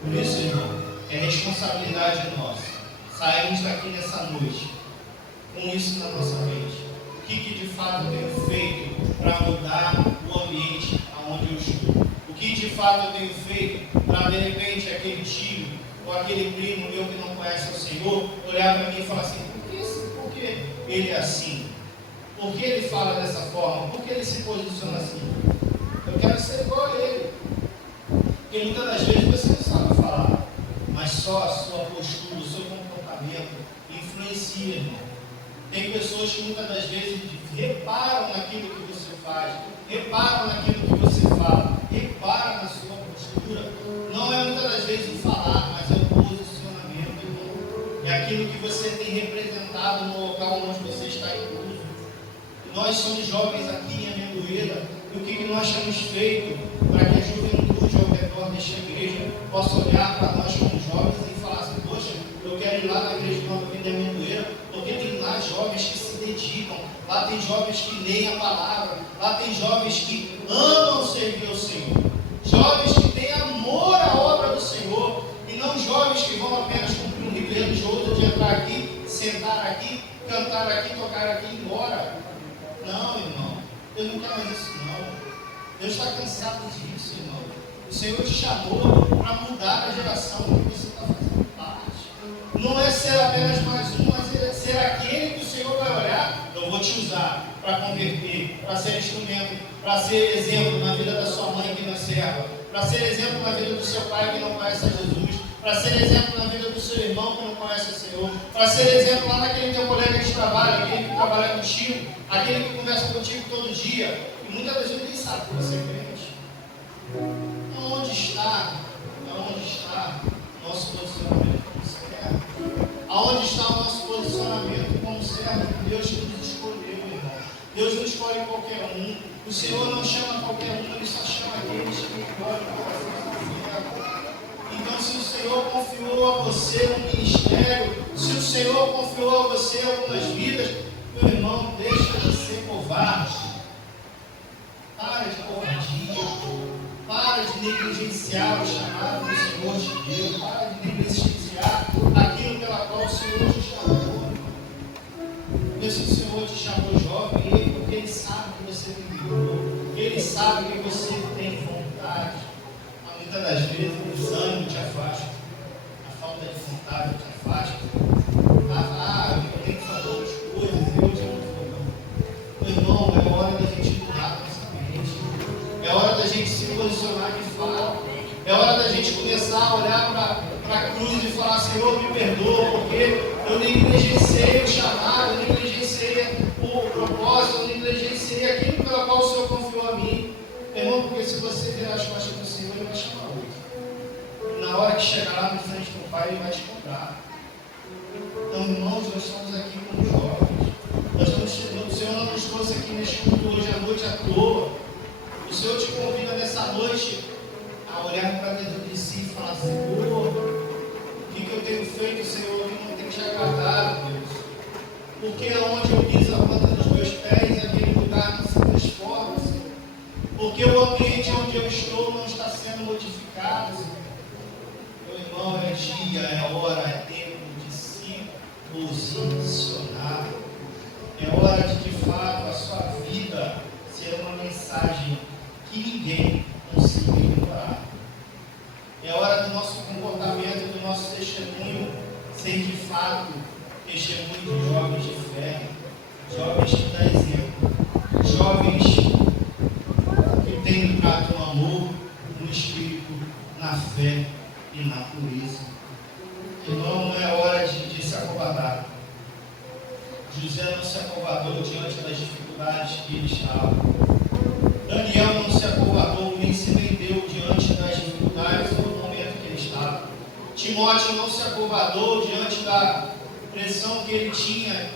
Por isso, irmão, é responsabilidade nossa sairmos daqui nessa noite com isso na nossa mente. O que de fato eu tenho feito para mudar o ambiente aonde eu estou? O que de fato eu tenho feito para, de repente, aquele tio ou aquele primo meu que não conhece o Senhor olhar para mim e falar assim: por que ele é assim? Por que ele fala dessa forma? Por que ele se posiciona assim? Eu quero ser igual a ele. Porque muitas das vezes você não sabe falar, mas só a sua postura, o seu comportamento influencia, irmão. Tem pessoas que muitas das vezes reparam naquilo que você faz, reparam naquilo que você fala, reparam na sua postura. Não é muitas das vezes o falar, mas é o posicionamento, irmão. É aquilo que você tem representado no local onde você está incluso. Nós somos jovens aqui em Amendoeira, E o que nós temos feito para que a juventude ao redor desta igreja possa olhar para nós como jovens e falar assim: poxa, eu quero ir lá na igreja de Nova Vida Amendoeira, porque tem lá jovens que se dedicam, lá tem jovens que leem a palavra, lá tem jovens que amam servir ao Senhor, jovens que têm amor à obra do Senhor, e não jovens que vão apenas cumprir um rito religioso de entrar aqui, sentar aqui, cantar aqui, tocar aqui e ir embora. Não, irmão, Deus não quer mais isso não. Deus está cansado disso, irmão. O Senhor te chamou para mudar a geração que você está fazendo parte. Não é ser apenas mais um, mas é ser aquele que o Senhor vai olhar. Eu vou te usar para converter, para ser instrumento, para ser exemplo na vida da sua mãe que não é serva, para ser exemplo na vida do seu pai que não conhece a Jesus, para ser exemplo na vida do seu irmão que não conhece o Senhor, para ser exemplo lá naquele teu colega de trabalho, aquele que trabalha contigo, aquele que conversa contigo todo dia, e muitas das vezes nem sabe que você é crente. Onde está nosso posicionamento como servo? Aonde está o nosso posicionamento como servo? Deus que nos escolheu, irmão. Deus não escolhe qualquer um. O Senhor não chama qualquer um, Ele só chama aqueles que podem fazer. Então, se o Senhor confiou a você um ministério, se o Senhor confiou a você algumas vidas, meu irmão, deixa de ser covarde. Para de covardia. Para de negligenciar o chamado do Senhor de Deus. Para de negligenciar aquilo pela qual o Senhor te chamou. Porque se o Senhor te chamou jovem, porque Ele sabe que você tem vigor, Ele sabe que você tem vontade. Muitas das vezes o desânimo te afasta, a falta de vontade te afasta. Eu tenho que fazer outras coisas, eu já não vou não. Meu irmão, é hora da gente mudar a nossa mente, é hora da gente se posicionar de fato, é hora da gente começar a olhar para a cruz e falar: Senhor, me perdoa, porque eu negligenciei o chamado, eu negligenciei o propósito, eu negligenciei aquilo pelo qual o Senhor confiou a mim. Meu irmão, porque se você virar as costas para o Senhor, Ele vai chamar outro. Na hora que chegar lá na frente do Pai, Ele vai te cobrar. Então, irmãos, nós estamos aqui como jovens. O Senhor não nos trouxe aqui neste culto hoje à noite à toa. O Senhor te convida nessa noite a olhar para dentro de si e falar: Senhor, o que eu tenho feito, Senhor, que não tem te agradado, Deus? Porque aonde eu piso a planta dos meus pés, aquele lugar não se transforma, Senhor. Porque o ambiente onde eu estou não está sendo modificado, Senhor. Meu irmão, é dia, é hora, é tempo de se posicionar. É hora de fato, a sua vida ser uma mensagem que ninguém consiga ignorar. É hora do nosso comportamento, do nosso testemunho ser de fato testemunho de jovens de fé, jovens que dão exemplo, jovens que têm no trato no amor, no espírito, na fé e na pureza. Irmão, não é hora de se acovardar. José não se acovardou diante das dificuldades que ele estava. Daniel não se acovardou nem se vendeu diante das dificuldades no momento que ele estava. Timóteo não se acovardou diante da pressão que ele tinha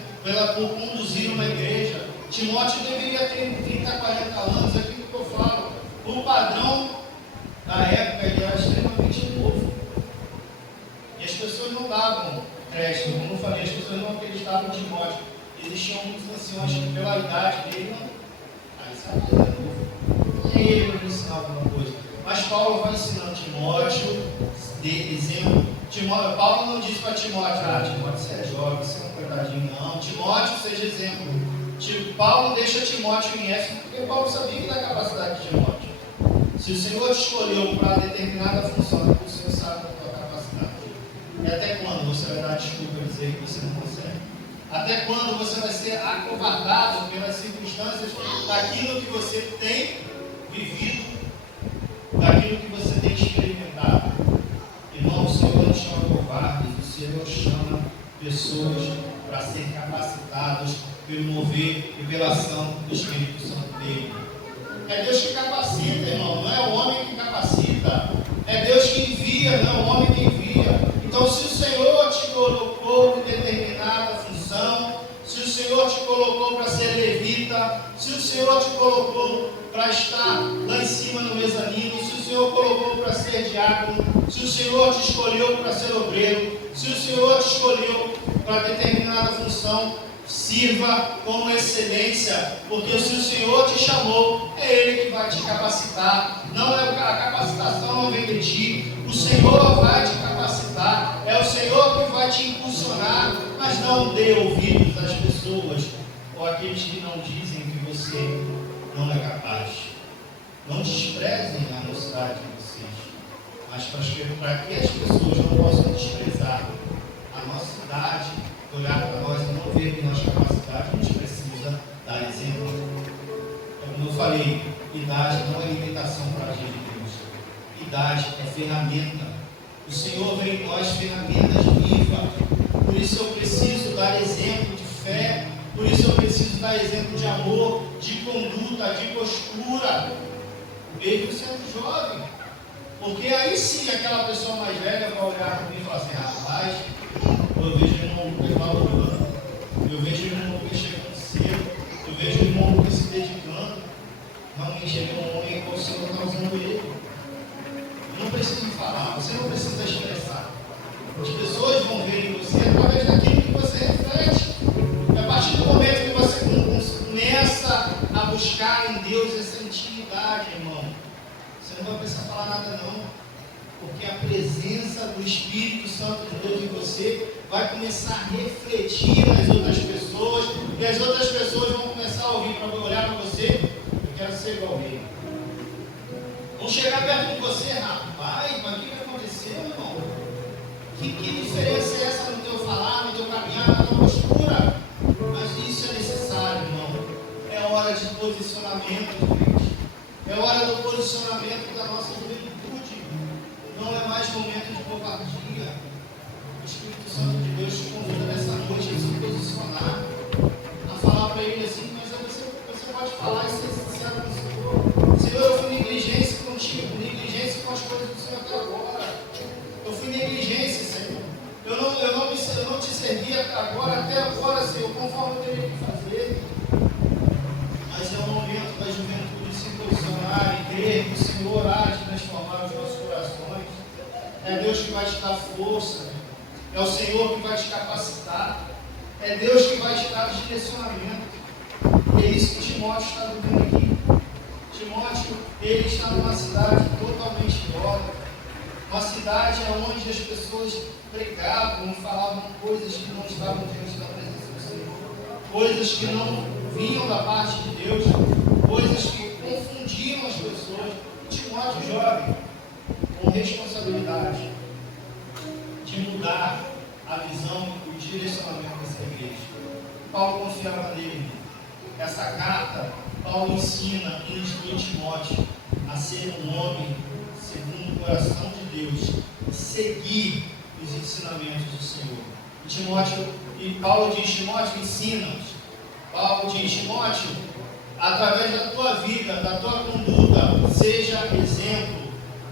por conduzir uma igreja. Timóteo deveria ter 30, 40 anos, aquilo que eu falo. O padrão da época ele era extremamente novo. E as pessoas não davam crédito, como eu falei, as pessoas não acreditavam em Timóteo. Existiam muitos anciões que pela idade dele não. Aí sabe que ele é novo. E ele não ensinava alguma coisa. Mas Paulo vai ensinando Timóteo, de exemplo. Paulo não diz para Timóteo: Timóteo, você é jovem, você é um coitadinho. Não, Timóteo, seja exemplo. Paulo deixa Timóteo em Éfeso, porque Paulo sabia da capacidade de Timóteo. Se o Senhor te escolheu para determinada função, o Senhor sabe da tua capacidade. E até quando você vai dar desculpa e dizer que você não consegue? Até quando você vai ser acovardado pelas circunstâncias daquilo que você tem vivido, daquilo que você tem experimentado? Irmão, o Senhor não chama covardes, o Senhor chama pessoas para serem capacitados pelo mover e pela ação do Espírito Santo dele. É Deus que capacita, irmão, não é o homem que capacita. É Deus que envia, não é o homem que envia. Então, se o Senhor te colocou em determinada função, se o Senhor te colocou para ser levita, se o Senhor te colocou para estar lá em cima no mezanino, se o Senhor colocou para ser diácono, se o Senhor te escolheu para ser obreiro, se o Senhor te escolheu para determinada função, sirva com excelência, porque se o Senhor te chamou, é Ele que vai te capacitar. Não é a capacitação não vem de ti, o Senhor vai te capacitar, é o Senhor que vai te impulsionar. Mas não dê ouvidos às pessoas ou àqueles que não dizem que você não é capaz. Não desprezem a mocidade de vocês, mas para que as pessoas não possam desprezar a nossa idade, olhar para nós e não ver que nossa capacidade, a gente precisa dar exemplo. Como eu falei, idade não é limitação para agir de Deus. Idade é ferramenta. O Senhor vê em nós ferramentas vivas. Por isso eu preciso dar exemplo de fé. Por isso eu preciso dar exemplo de amor, de conduta, de postura. Mesmo sendo jovem. Porque aí sim aquela pessoa mais velha vai olhar para mim e falar assim: rapaz, eu vejo o irmão Lucas valorando, eu vejo o irmão Lucas chegando cedo, eu vejo o irmão Lucas se dedicando. Realmente ele é um homem igual o Senhor está usando ele. Eu não preciso falar, você não precisa expressar. As pessoas vão ver em você através daquilo que você reflete. E a partir do momento que você começa a buscar em Deus essa intimidade, irmão, você não vai precisar falar nada não. Porque a presença do Espírito Santo de Deus em você vai começar a refletir nas outras pessoas, e as outras pessoas vão começar a ouvir, para olhar para você: eu quero ser igual a ele. Vão chegar perto de você: rapaz, mas o que aconteceu, irmão? Que diferença é essa no teu falar, no teu caminhar, na tua postura? Mas isso é necessário, irmão. É hora de posicionamento, gente. É hora do posicionamento da nossa juventude. Não é mais momento de covardia. O Espírito Santo de Deus te convida nessa noite a se posicionar, a falar para Ele assim: mas você pode falar e ser sincero com o Senhor. Senhor, eu fui negligência contigo, negligência com as coisas do Senhor até agora. Eu fui negligência, Senhor. Eu não te servi até agora, Senhor, conforme eu teria que fazer. Mas é o momento da juventude se posicionar e crer que o Senhor há de transformar os nossos corações. É Deus que vai te dar força. É o Senhor que vai te capacitar. É Deus que vai te dar direcionamento. É isso que Timóteo está vivendo aqui. Timóteo, ele está numa cidade totalmente idólatra. Uma cidade onde as pessoas pregavam e falavam coisas que não estavam diante da presença do Senhor. Coisas que não vinham da parte de Deus. Coisas que confundiam as pessoas. Timóteo, jovem, com responsabilidade de mudar a visão e o direcionamento dessa igreja. Paulo confiava nele. Essa carta, Paulo ensina e instrui Timóteo a ser um homem segundo o coração de Deus, seguir os ensinamentos do Senhor. E Paulo diz: Timóteo, ensina-nos. Paulo diz: Timóteo, através da tua vida, da tua conduta, seja exemplo.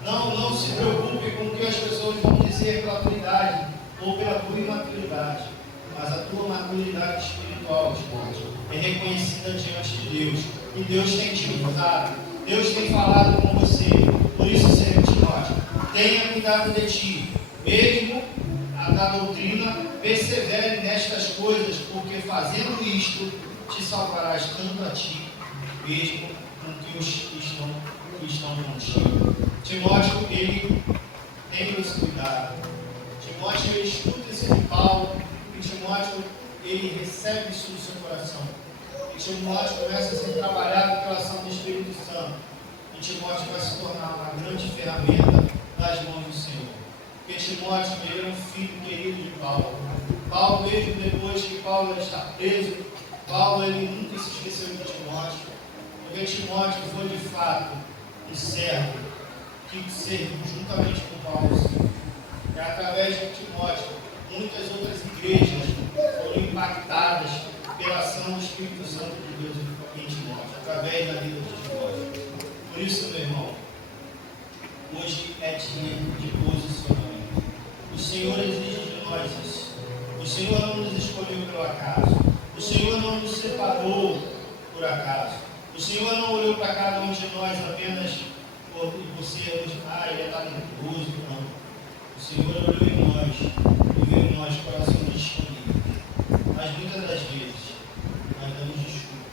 Não se preocupe com o que as pessoas vão dizer pela tua idade ou pela tua imaturidade, mas a tua maturidade espiritual, Timóteo, é reconhecida diante de Deus. E Deus tem te usado, Deus tem falado com você. Por isso, Senhor Timóteo, tenha cuidado de ti, mesmo da doutrina, persevere nestas coisas, porque fazendo isto, te salvarás tanto a ti, mesmo com os que estão contigo. Timóteo, ele tem esse cuidado. Timóteo, ele escuta isso de Paulo, e Timóteo, ele recebe isso no seu coração. E Timóteo começa a ser trabalhado pela ação do Espírito Santo. E Timóteo vai se tornar uma grande ferramenta nas mãos do Senhor. Porque Timóteo, ele era um filho querido de Paulo. Paulo, mesmo depois que Paulo está preso, Paulo, ele nunca se esqueceu de Timóteo. Porque Timóteo foi de fato um servo que serviu juntamente com Paulo. E através de Timóteo, muitas outras igrejas foram impactadas pela ação do Espírito Santo de Deus em Timóteo, através da vida de Timóteo. Por isso, meu irmão, hoje é dia de posicionamento. O Senhor exige de nós isso. O Senhor não nos escolheu pelo acaso. O Senhor não nos separou por acaso. O Senhor não olhou para cada um de nós apenas por sermos, ele é talentoso, não. O Senhor olhou em nós e viu em nós coração disponível. Mas muitas das vezes nós damos desculpa.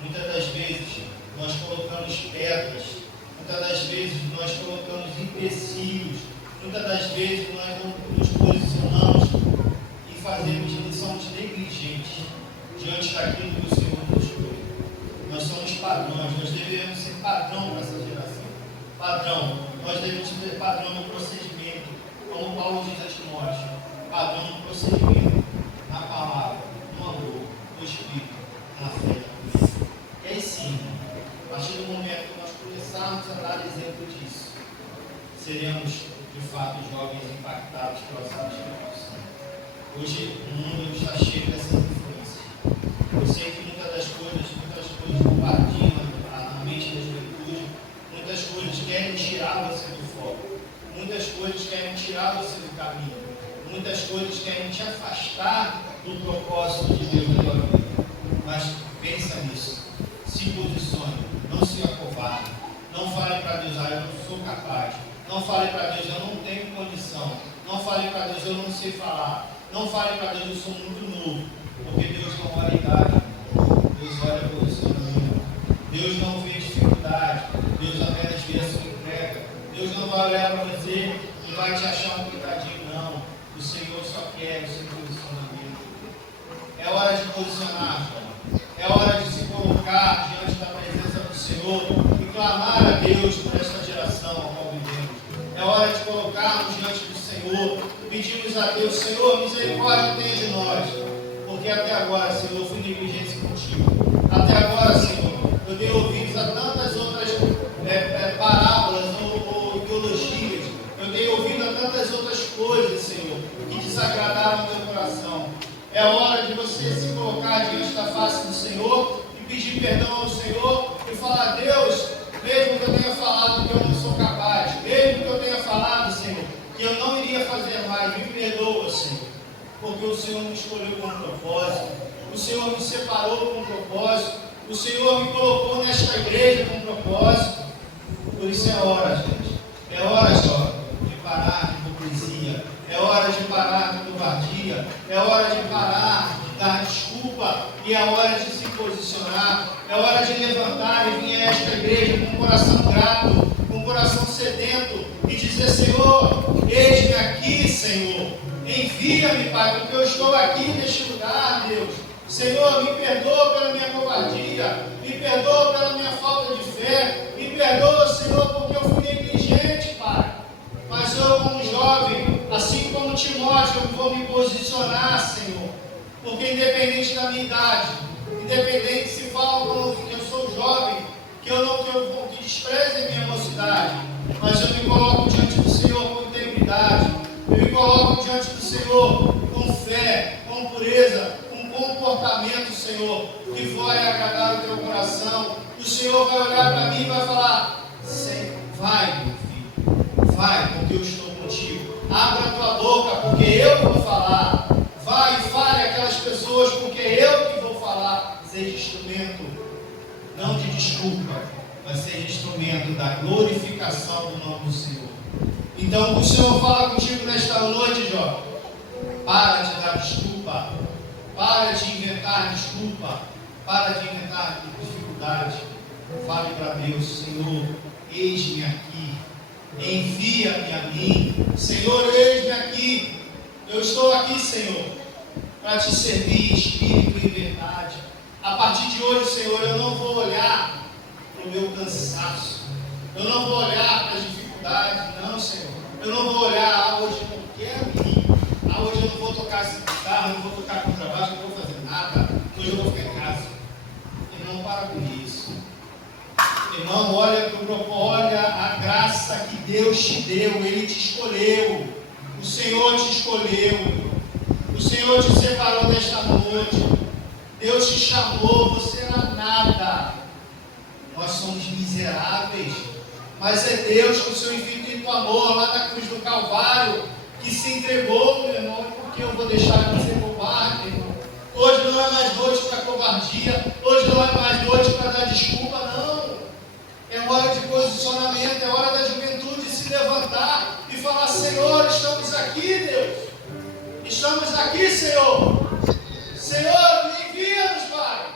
Muitas das vezes nós colocamos pedras. Muitas das vezes nós colocamos empecilhos. Muitas das vezes nós não nos posicionamos e somos negligentes diante daquilo que o Senhor nos deu. Nós somos padrões, nós devemos ser padrão para essa geração. Padrão, nós devemos ser padrão no procedimento, como Paulo diz a Timóteo, padrão no procedimento, na palavra, no amor, no Espírito, na fé. E aí sim, a partir do momento que nós começarmos a dar exemplo disso, seremos de fato jovens impactados pela ação do Espírito Santo. Hoje o mundo está cheio dessas influências. Eu sei que muitas coisas bombardiam a mente da juventude, muitas coisas querem tirar você do foco, muitas coisas querem tirar você do caminho, muitas coisas querem te afastar do propósito de Deus na tua vida. Mas pensa nisso, se posicione, não se acovarde, não fale para Deus, eu não sou capaz, não fale para Deus, eu não tenho condição, não fale para Deus, eu não sei falar, não fale para Deus, eu sou muito novo, porque Deus não olha a idade, Deus olha posicionamento, Deus não vê dificuldade, Deus apenas vê a sua entrega, Deus não vai olhar para você e vai te achar um coitadinho, não, o Senhor só quer o seu posicionamento. É hora de posicionar, é hora de se colocar diante da presença do Senhor e clamar a Deus por esta geração a qual vivemos. É hora de colocarmos diante do Senhor, pedimos a Deus, Senhor, misericórdia tenha de nós, porque até agora, Senhor, eu fui negligente contigo. Até agora, Senhor, eu dei ouvidos a tantas outras parábolas ou ideologias, eu dei ouvido a tantas outras coisas, Senhor, que desagradaram o teu coração. É hora de você se colocar diante da face do Senhor e pedir perdão ao Senhor e falar, Deus, mesmo que eu tenha falado que eu não sou capaz, mesmo que eu tenha falado, Senhor, que eu não iria fazer mais, me perdoa, Senhor, porque o Senhor me escolheu com um propósito, o Senhor me separou com um propósito, o Senhor me colocou nesta igreja com um propósito. Por isso é hora, gente, é hora só de parar de hipocrisia, é hora de parar de covardia, é hora de parar de dar desculpa e é hora de se posicionar, é hora de levantar e vir a esta igreja com um coração grato, com um coração sedento e dizer, Senhor, eis-me aqui, Senhor, envia-me, Pai, porque eu estou aqui neste lugar, Deus. Senhor, me perdoa pela minha covardia, me perdoa pela minha falta de fé, me perdoa, Senhor, porque eu fui negligente, Pai. Mas eu, como jovem, assim como Timóteo, eu vou me posicionar, Senhor, porque independente da minha idade, independente se falam que eu sou jovem, que desprezem minha mocidade, mas eu me coloco diante do Senhor com integridade, eu me coloco diante do Senhor com fé, com pureza, com comportamento, Senhor, que vai agradar o teu coração. O Senhor vai olhar para mim e vai falar, vai, meu filho, vai, porque eu estou contigo. Abra a tua boca, porque eu vou falar. Vai e fale aquelas pessoas, porque eu que vou falar. Seja instrumento, não de desculpa, mas seja instrumento da glorificação do nome do Senhor. Então, o Senhor fala contigo nesta noite, Jó. Para de dar desculpa, para de inventar desculpa, para de inventar dificuldade. Fale para Deus, Senhor, eis-me aqui, envia-me a mim. Senhor, eis-me aqui, eu estou aqui, Senhor, para te servir, espírito e verdade. A partir de hoje, Senhor, eu não vou olhar para o meu cansaço, eu não vou olhar para as dificuldades, não, Senhor. Eu não vou olhar, hoje eu não quero ir, hoje eu não vou tocar esse guitarra, eu não vou tocar com trabalho, eu não vou fazer nada, hoje eu vou ficar em casa. Irmão, para com isso. Irmão, olha a graça que Deus te deu, Ele te escolheu, o Senhor te escolheu, o Senhor te separou nesta noite, Deus te chamou, você era nada, nós somos miseráveis, mas é Deus com o seu infinito amor lá na cruz do Calvário que se entregou, meu irmão. Por que eu vou deixar de ser covarde, irmão? Hoje não é mais noite para covardia. Hoje não é mais noite para dar desculpa, não. É hora de posicionamento, é hora da juventude se levantar e falar: Senhor, estamos aqui, Deus. Estamos aqui, Senhor. Senhor, me envia-nos, Pai.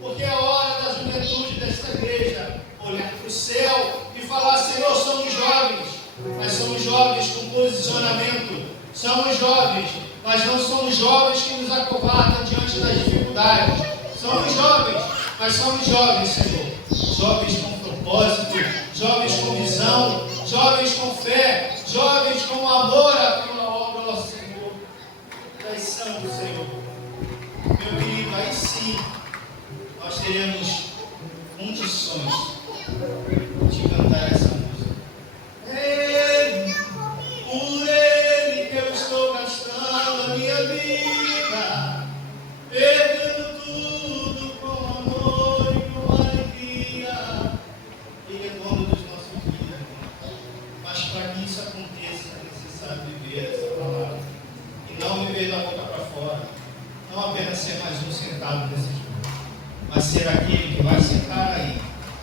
Porque é hora da juventude desta igreja olhar para o céu e falar: Senhor, somos jovens, mas somos jovens com posicionamento. Somos jovens, mas não somos jovens que nos acovardam diante das dificuldades. Somos jovens, mas somos jovens, Senhor. Jovens com propósito, jovens com visão, jovens com fé, jovens com amor à tua obra, ó Senhor. Traição do Senhor. Meu querido, aí sim nós teremos condições de cantar essa música. Por Ele que eu estou gastando a minha vida, perdendo tudo com amor e com alegria. Ele é dono dos nossos dias, mas para que isso aconteça é necessário viver essa palavra e não viver da boca para fora, não apenas ser mais um sentado nesse jogo, mas ser aquele que vai sentar aí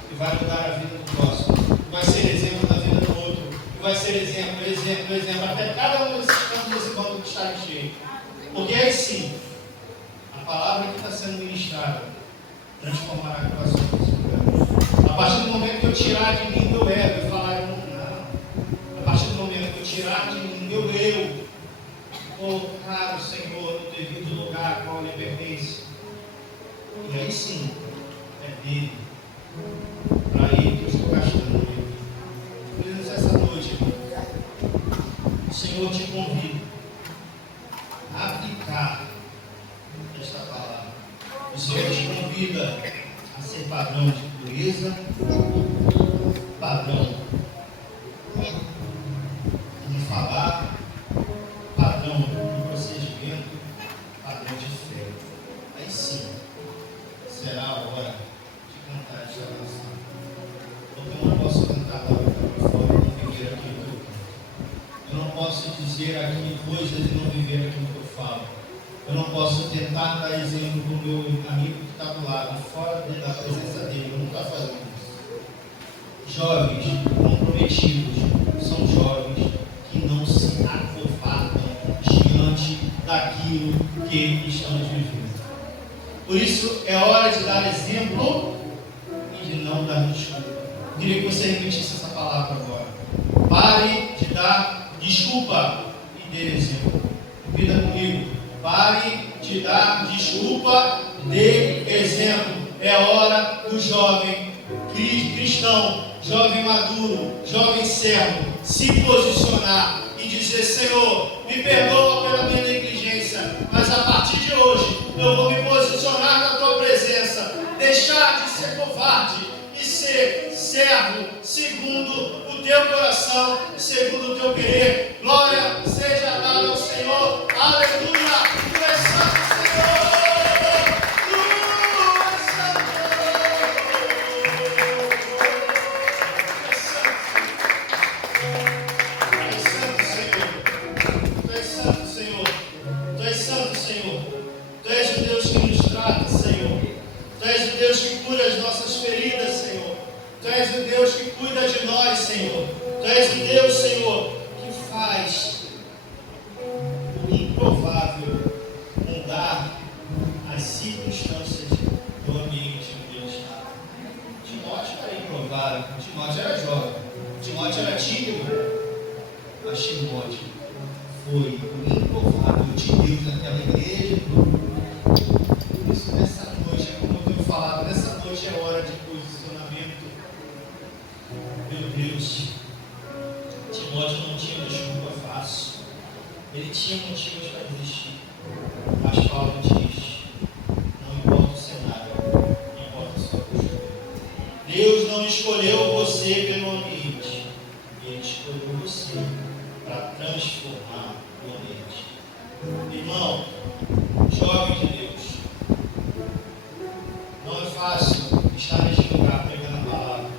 e vai mudar a vida do próximo, que vai ser exemplo da vida do outro, que vai ser exemplo, até cada um desses campos desse banco que está cheio. Porque aí sim, a palavra que está sendo ministrada transformará corações. A partir do momento que eu tirar de mim meu ego e falar eu não, a partir do momento que eu tirar de mim meu eu, colocar o Senhor no devido lugar qual ele pertence, e aí sim, é dele, para ele que eu estou gastando ele. Por isso, essa noite, o Senhor te convida a aplicar esta palavra. O Senhor te convida a ser padrão de pureza, padrão de falar, padrão de procedimento, padrão de fé. Aí sim, será a hora de cantar esta canção. Porque eu não posso cantar da boca para fora e não viver aquilo que eu canto. Eu não posso dizer aqui coisas e não viver aquilo que eu falo. Eu não posso tentar dar exemplo para o meu amigo que está do lado, fora da presença dele. Eu não estou fazendo isso. Jovens comprometidos são jovens que não se acovardam diante daquilo que estamos vivendo. Por isso, é hora de dar exemplo e de não dar desculpa. Eu queria que você repetisse essa palavra agora. Pare de dar desculpa e dê exemplo. Repita comigo. Pare de dar desculpa, dê exemplo. É hora do jovem cristão, jovem maduro, jovem servo, se posicionar e dizer: Senhor, me perdoa pela minha negligência, mas a partir de hoje eu vou me posicionar na tua presença, deixar de ser covarde e ser servo segundo o teu coração, segundo o teu querer. Glória seja dada ao Senhor. Aleluia. Tu és santo, Senhor. Tu és santo. Tu és santo, Senhor. Tu és santo, Senhor. Tu és o Deus que nos trata, Senhor. Tu és o Deus que cura as nossas feridas, Senhor. Tu és o Deus que cuida de nós, Senhor. Tu és o Deus, Senhor, que faz o improvável mudar as circunstâncias do ambiente onde ele está. Timóteo era improvável, Timóteo era jovem, Timóteo era tímido, mas Timóteo foi o improvável de Deus naquela igreja. Por isso, nessa noite, é como eu tenho falado, nessa noite é hora de posicionamento. Meu Deus, Timóteo não tinha desculpa fácil. Ele tinha motivos para desistir. Mas Paulo diz: não importa o cenário, não importa a sua postura. Deus não escolheu você pelo ambiente. Ele escolheu você para transformar o ambiente. Irmão, jovem de Deus, não é fácil estar neste lugar pregando a palavra.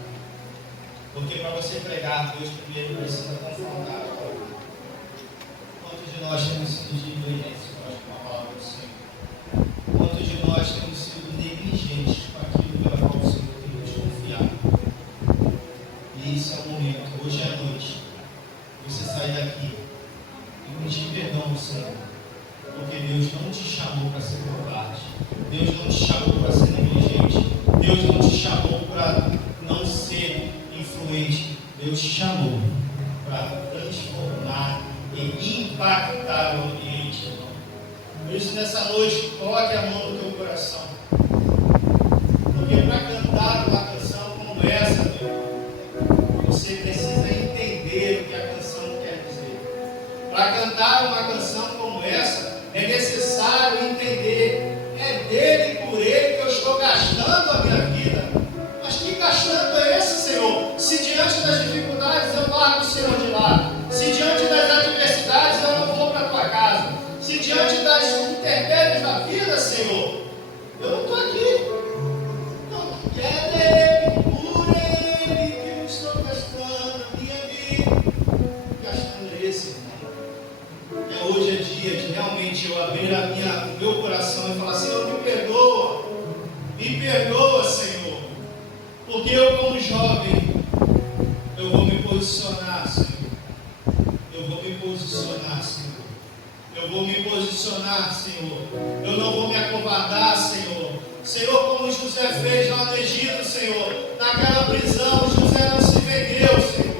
Porque para você pregar, Deus primeiro precisa confrontar a palavra. Quantos de nós temos sido diligentes com a palavra do Senhor? esse é o momento, hoje é a noite, você sai daqui e pedir perdão ao Senhor, porque Deus não te chamou para ser covarde, Deus não te chamou para ser negligente, Deus não te chamou para não ser influente, Deus te chamou para transformar e impactar o ambiente, irmão. Por isso, nessa noite, coloque a mão no teu coração, porque para cantar uma canção como essa, meu irmão, você precisa entender o que a canção quer dizer. Para cantar uma canção como essa, é necessário entender, é dele e por ele que eu estou gastando a minha vida. Mas que gastando é esse, Senhor? Se diante das dificuldades eu largo o Senhor de lado, se diante das adversidades eu não vou para a tua casa, se diante das intempéries da vida, Senhor, eu não estou aqui. Não, é dele, por ele que eu estou gastando a minha vida. Gastando esse, irmão. Hoje é dia de realmente eu abrir o meu coração e falar: Senhor, me perdoa, Senhor, porque eu, como jovem, eu vou me posicionar, Senhor. Eu vou me posicionar, Senhor. Eu vou me posicionar, Senhor. Eu não vou me acovardar, Senhor. Senhor, como José fez lá no Egito, Senhor, naquela prisão, José não se vendeu, Senhor.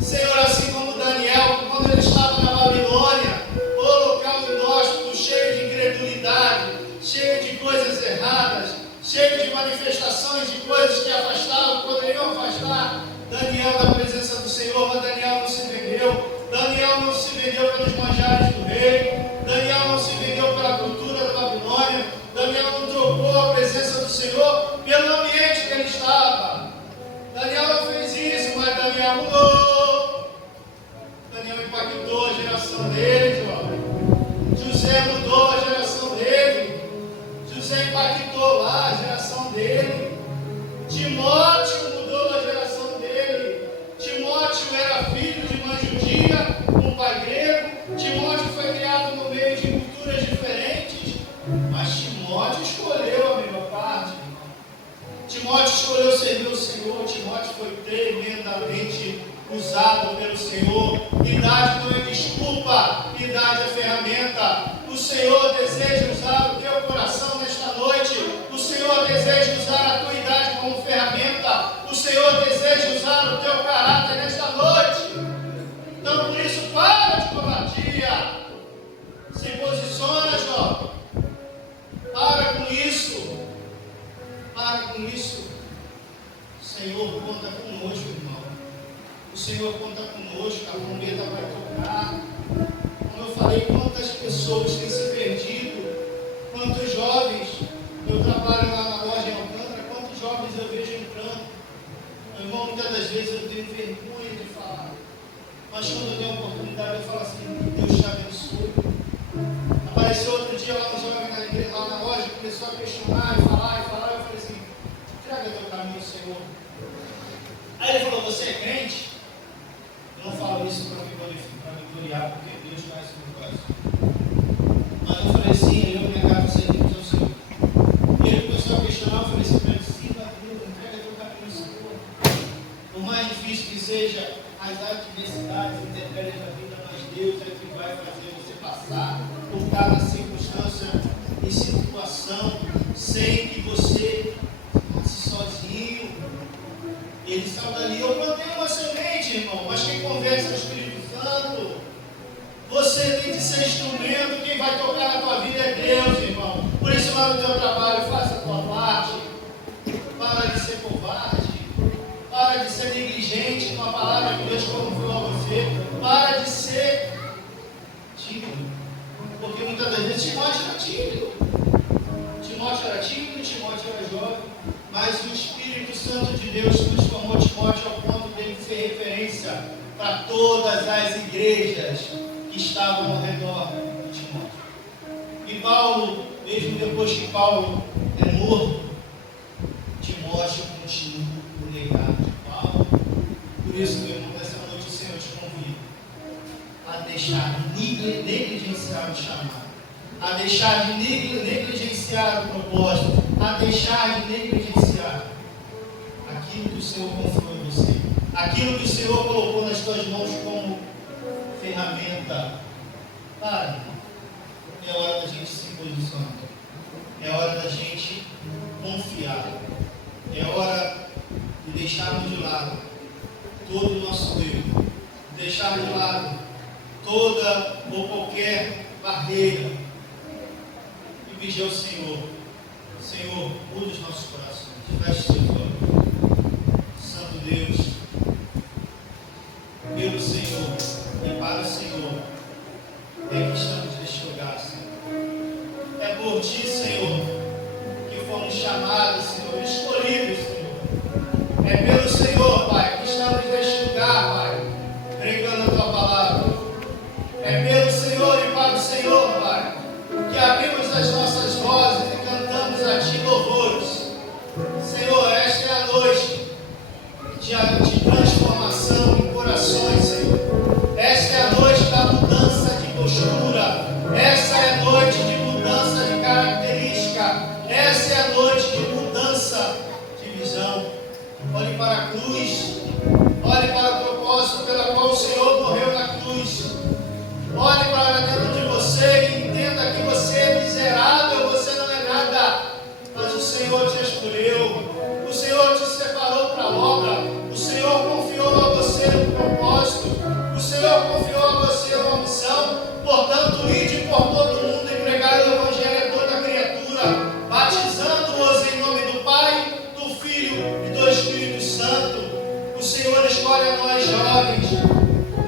Senhor, assim como Daniel, quando ele estava na Babilônia, o local inóspito, cheio de incredulidade, cheio de coisas erradas, cheio de manifestações de coisas que afastavam, poderiam afastar Daniel da presença do Senhor, mas Daniel não se vendeu. Daniel não se vendeu pelos manjares do rei, Daniel não se vendeu pela cultura da Babilônia, Daniel não trocou a presença do Senhor pelo ambiente que ele estava. Daniel não fez isso, mas Daniel mudou. Daniel impactou a geração dele, jovem. José mudou a geração dele. José impactou lá a geração dele. Timóteo mudou a geração dele. Timóteo era filho de uma judia, um pai grego. Timóteo foi criado no meio de culturas diferentes, mas Timóteo escolheu a melhor parte. Timóteo escolheu servir o Senhor. Timóteo foi tremendamente usado pelo Senhor. Idade não é desculpa, idade é ferramenta. O Senhor deseja usar o teu coração nesta noite. O Senhor deseja usar a tua idade como ferramenta. O Senhor deseja usar o teu caráter nesta noite. Então, por isso, para de covardia. Se posiciona, jovem. Para com isso. Para com isso. O Senhor conta conosco, irmão. O Senhor conta conosco. A trombeta vai tocar. Como eu falei, quantas pessoas têm se perdido, quantos jovens, eu trabalho lá na loja em Alcântara, quantos jovens eu vejo entrando. Meu irmão, muitas das vezes eu tenho vergonha de falar, mas quando eu tenho a oportunidade eu falo assim: Deus te abençoe. Apareceu outro dia lá um jovem na igreja, lá na loja, começou a questionar e falar, eu falei assim: traga teu caminho, Senhor. Aí ele falou: você é crente? Eu não falo isso para me gloriar, porque Deus faz o meu coração. Mas eu falei assim: eu minha casa servimos ao Senhor. E ele começou a questionar, eu falei assim: precisa a Deus, entrega teu caminho, Senhor. Por mais difícil que seja as adversidades, intempéries da vida, mas Deus é que vai fazer você passar por cada circunstância e situação, sem que você passe sozinho. Ele saiu dali: eu plantei uma semente, irmão, mas quem conversa é o Espírito Santo. Você tem que ser instrumento, quem vai tocar na tua vida é Deus, irmão. Por isso, lá no teu trabalho, faça a tua parte. Para de ser covarde. Para de ser negligente com a palavra que Deus falou a você. Para de ser tímido. Porque muitas das vezes Timóteo era tímido. Timóteo era jovem. Mas o Espírito Santo de Deus transformou Timóteo ao ponto dele ser referência para todas as igrejas que estavam ao redor de Timóteo. E Paulo, mesmo depois que Paulo é morto, Timóteo continua o legado de Paulo. Por isso, meu irmão, nessa noite o Senhor te convida a deixar de negligenciar o chamado, a deixar de negligenciar o propósito, a deixar de negligenciar aquilo que o Senhor confiou em você. aquilo que o Senhor colocou nas tuas mãos como ferramenta. Para. É hora da gente se posicionar. É hora da gente confiar. É hora de deixarmos de lado todo o nosso erro. Deixarmos de lado toda ou qualquer barreira. E pedir ao Senhor: Senhor, muda os nossos corações. Feche seus olhos. Santo Deus, pelo Senhor e para o Senhor é que estamos neste lugar, Senhor. É por Ti, Senhor, que fomos chamados, Senhor, escolhidos, Senhor. É pelo Senhor, Pai, que estamos neste lugar, Pai, pregando a Tua palavra. É pelo Senhor e para o Senhor, Pai, que abrimos as nossas vozes e cantamos a Ti louvores. Senhor, esta é a noite de transformação em corações, Senhor. Esta é a noite da mudança de postura. Esta é a noite de mudança de característica. Esta é a noite de mudança de visão. Olhe para a cruz. Olhe para o propósito pelo qual o Senhor morreu na cruz. Olhe para dentro de você e entenda que você é miserável, você não é nada. Mas o Senhor te escolheu. O Senhor te separou para a obra. O Senhor confiou a você um propósito. O Senhor confiou a você uma missão. Portanto, ide por todo mundo e pregai o Evangelho a toda criatura, batizando-os em nome do Pai, do Filho e do Espírito Santo. O Senhor escolhe a nós jovens.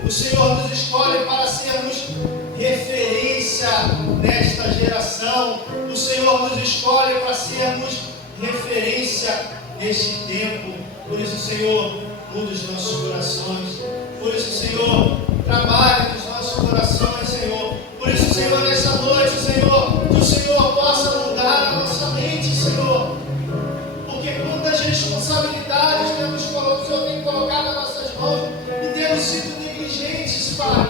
O Senhor nos escolhe para sermos referência nesta geração. O Senhor nos escolhe para sermos referência neste tempo. Por isso, Senhor, muda os nossos corações. Por isso, Senhor, trabalha nos nossos corações, Senhor. Por isso, Senhor, nessa noite, Senhor, que o Senhor possa mudar a nossa mente, Senhor. Porque quantas responsabilidades o Senhor tem colocado nas nossas mãos e temos sido negligentes, Pai.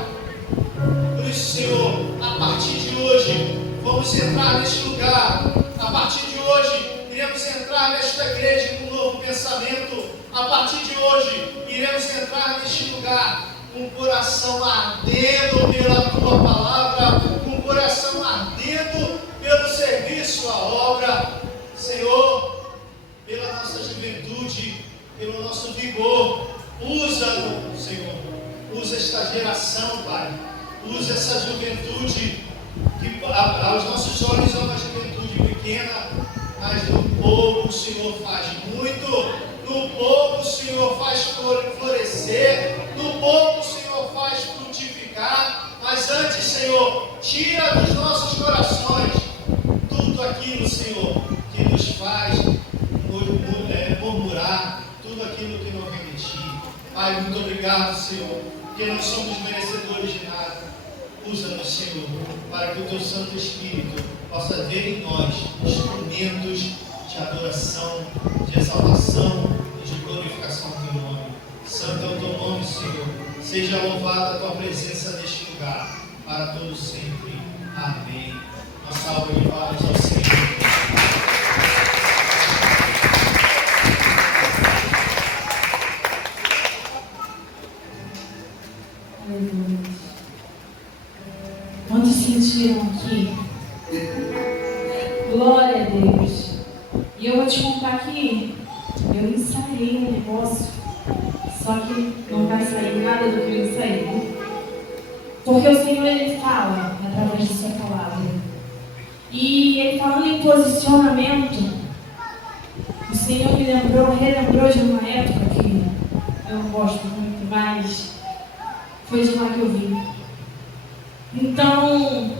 Por isso, Senhor, a partir de hoje, vamos entrar neste lugar. A partir de hoje, iremos entrar nesta igreja com um novo pensamento. A partir de hoje, iremos entrar neste lugar com o coração ardendo pela Tua palavra, com o coração ardendo pelo serviço à obra. Senhor, pela nossa juventude, pelo nosso vigor, usa-nos, Senhor. Usa esta geração, Pai. Usa essa juventude, que aos nossos olhos é uma juventude pequena, mas no pouco o Senhor faz muito, no pouco o Senhor faz florescer, no pouco o Senhor faz frutificar. Mas antes, Senhor, tira dos nossos corações tudo aquilo, Senhor, que nos faz murmurar, tudo aquilo que não vem de Ti. Pai, muito obrigado, Senhor, porque nós somos merecedores de nada. Usa-nos, Senhor, para que o Teu Santo Espírito possa ver em nós instrumentos de adoração, de exaltação e de glorificação do Teu nome. Santo é o Teu nome, Senhor. Seja louvada a Tua presença neste lugar, para todos sempre. Amém. Uma salva de palmas ao Senhor. Quantos sentiram aqui? Glória a Deus. E eu vou te contar que eu ensaiei um negócio, só que não vai sair nada do que eu ensaiei. Porque o Senhor, Ele fala através de Sua palavra. E Ele falando em posicionamento, o Senhor me relembrou de uma época que eu gosto muito, mas foi de lá que eu vim. Então,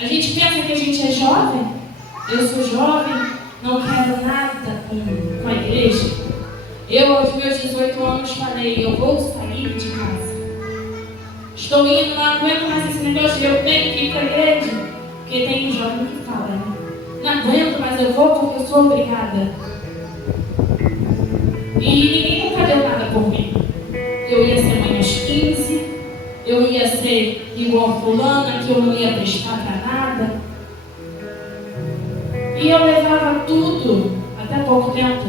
a gente pensa que a gente é jovem. Eu sou jovem, não quero nada com a igreja. Eu, aos meus 18 anos, falei, eu vou sair de casa. Estou indo, não aguento mais esse negócio de eu tenho que ir para a igreja. Porque tem um jovem que fala, né? Não aguento, mas eu vou porque eu sou obrigada. E ninguém nunca deu nada por mim. Eu ia ser mãe aos 15. Eu ia ser igual a fulana, que eu não ia prestar para nada. E eu levava tudo, até pouco tempo,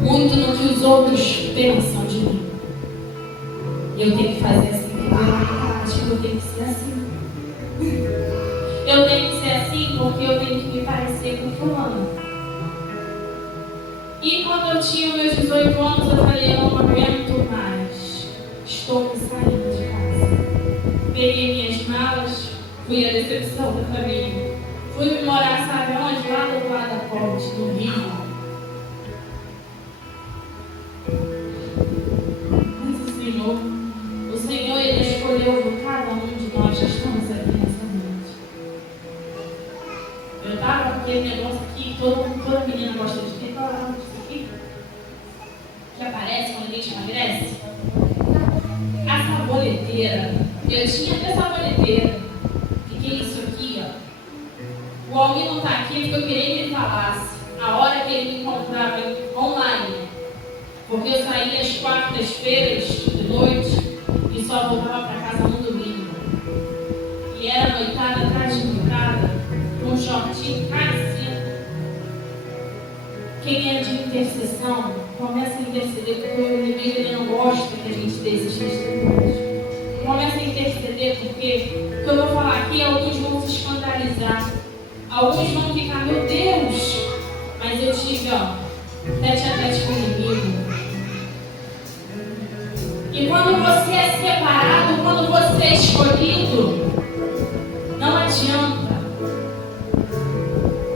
muito no que os outros pensam de mim. Eu tenho que fazer assim, porque acho que eu tenho que ser assim. Eu tenho que ser assim porque eu tenho que me parecer com fulano. E quando eu tinha meus 18 anos, eu falei, eu não aguento mais. Estou me saindo de casa. Peguei minhas malas, fui a decepção do caminho. Fui morar, sabe onde? Lá do lado da ponte, no Rio. Mas o Senhor, Ele escolheu cada um de nós que estamos aqui nessa noite. Eu estava com aquele negócio aqui, toda menina gosta de ter, qual é o nome disso aqui? Que aparece quando a gente emagrece? A saboneteira. Eu tinha até saboneteira. O que é isso aqui, ó? O Almir não está aqui porque eu queria que ele falasse a hora que ele me encontrava online. Porque eu saía às quartas-feiras de noite e só voltava para casa no domingo. E era noitada atrás de noitada, com um shortinho caríssimo. Quem é de intercessão, começa a interceder, porque o inimigo ele não gosta que a gente dê esses testemunhos. Começa a interceder porque o que eu vou falar aqui, alguns vão se escandalizar. Alguns vão ficar, meu Deus, mas eu tive, tete a tete com o inimigo. E quando você é separado, quando você é escolhido, não adianta.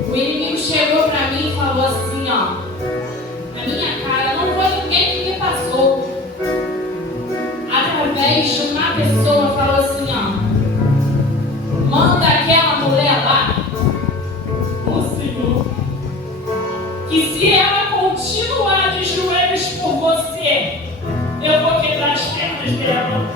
O inimigo chegou para mim e falou assim, na minha cara, não foi ninguém que me passou. Através de uma pessoa falou assim, manda aquela mulher lá. Que se ela continuar de joelhos por você, eu vou quebrar as pernas dela.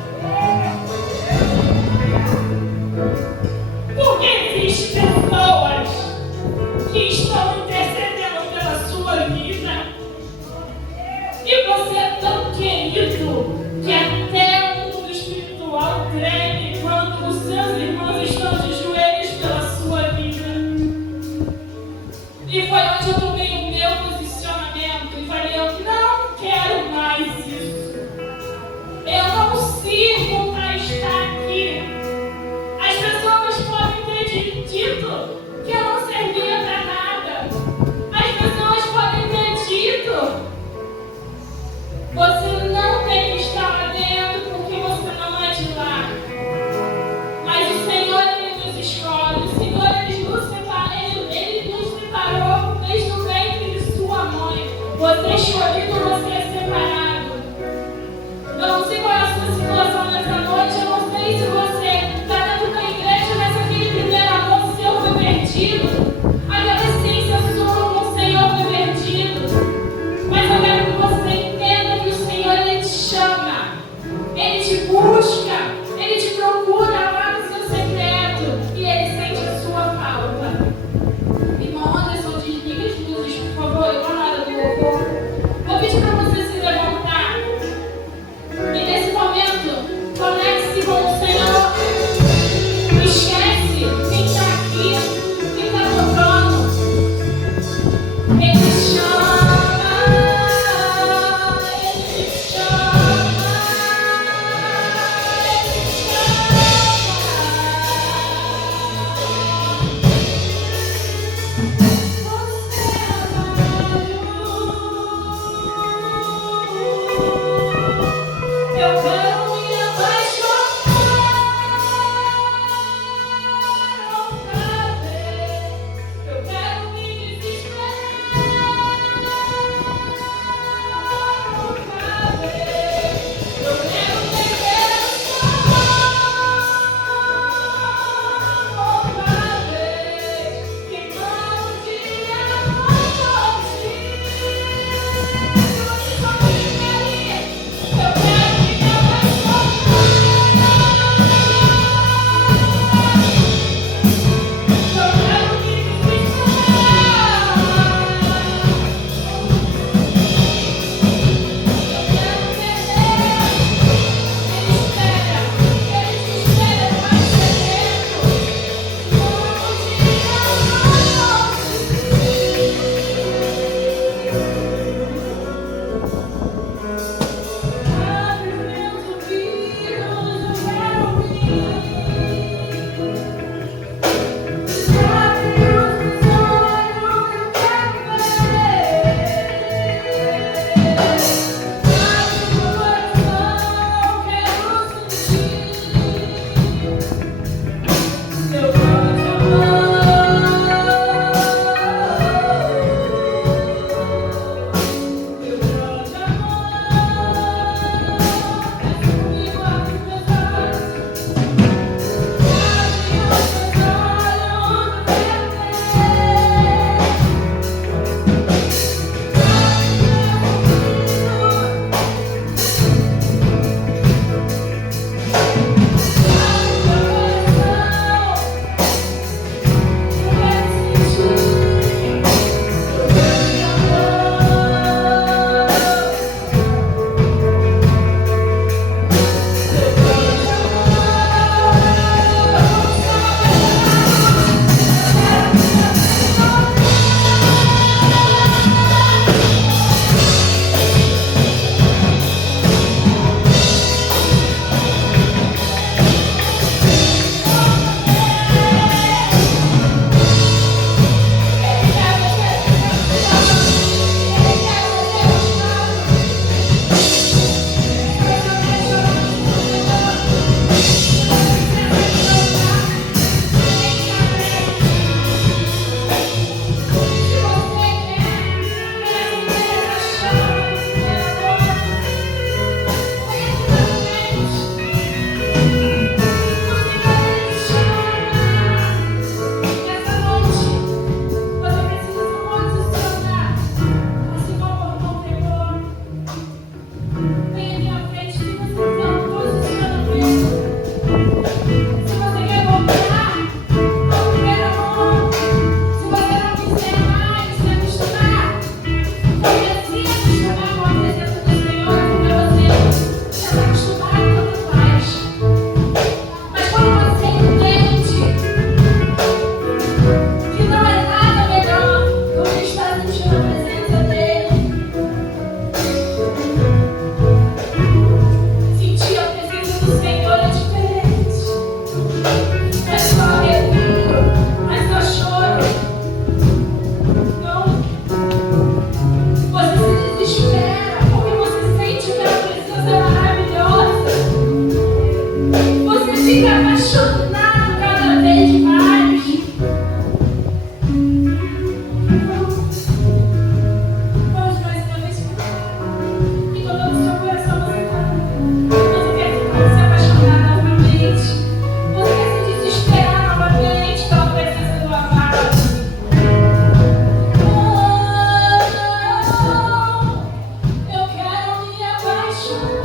Senhor Jesus.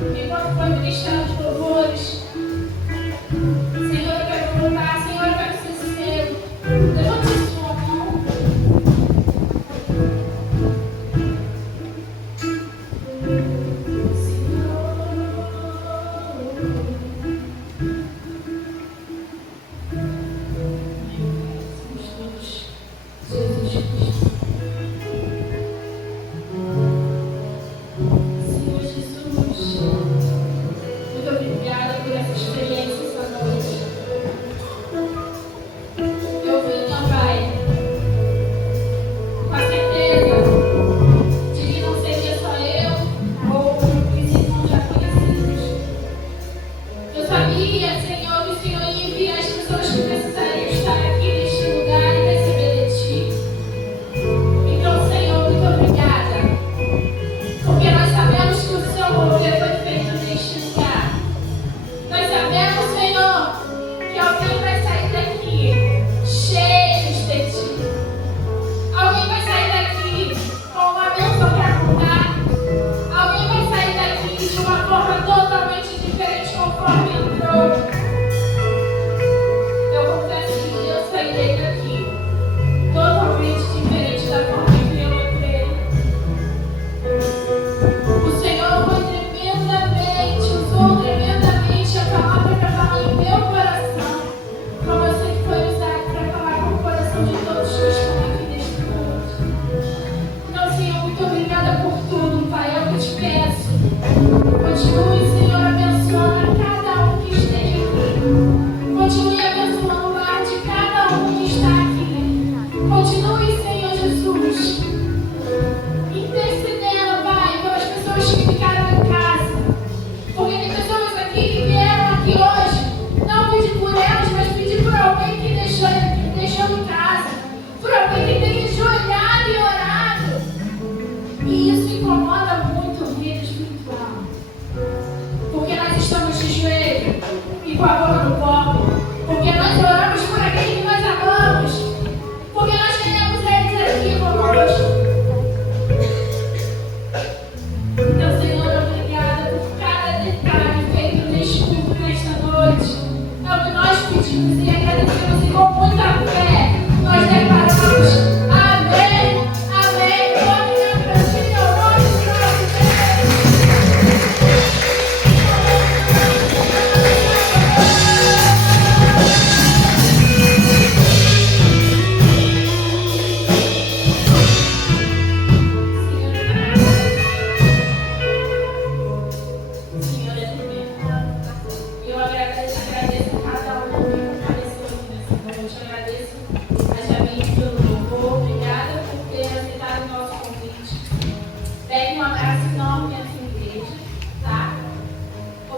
enquanto foi ministrado os louvores. Senhor, eu quero voltar. Senhor, eu quero ser sincero. Levante a sua mão.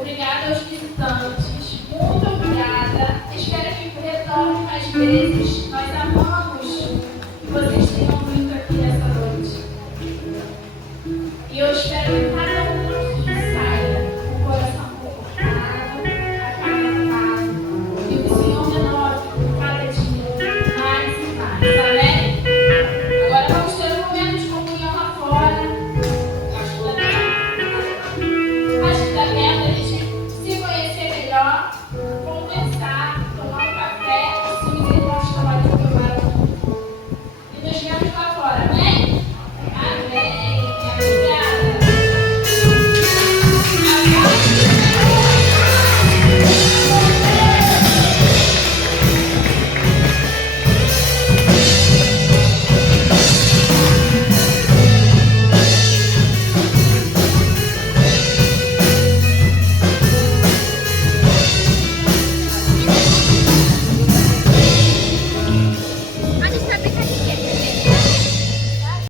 Obrigada aos visitantes. Muito obrigada. Espero que retornem mais vezes. Nós amamos.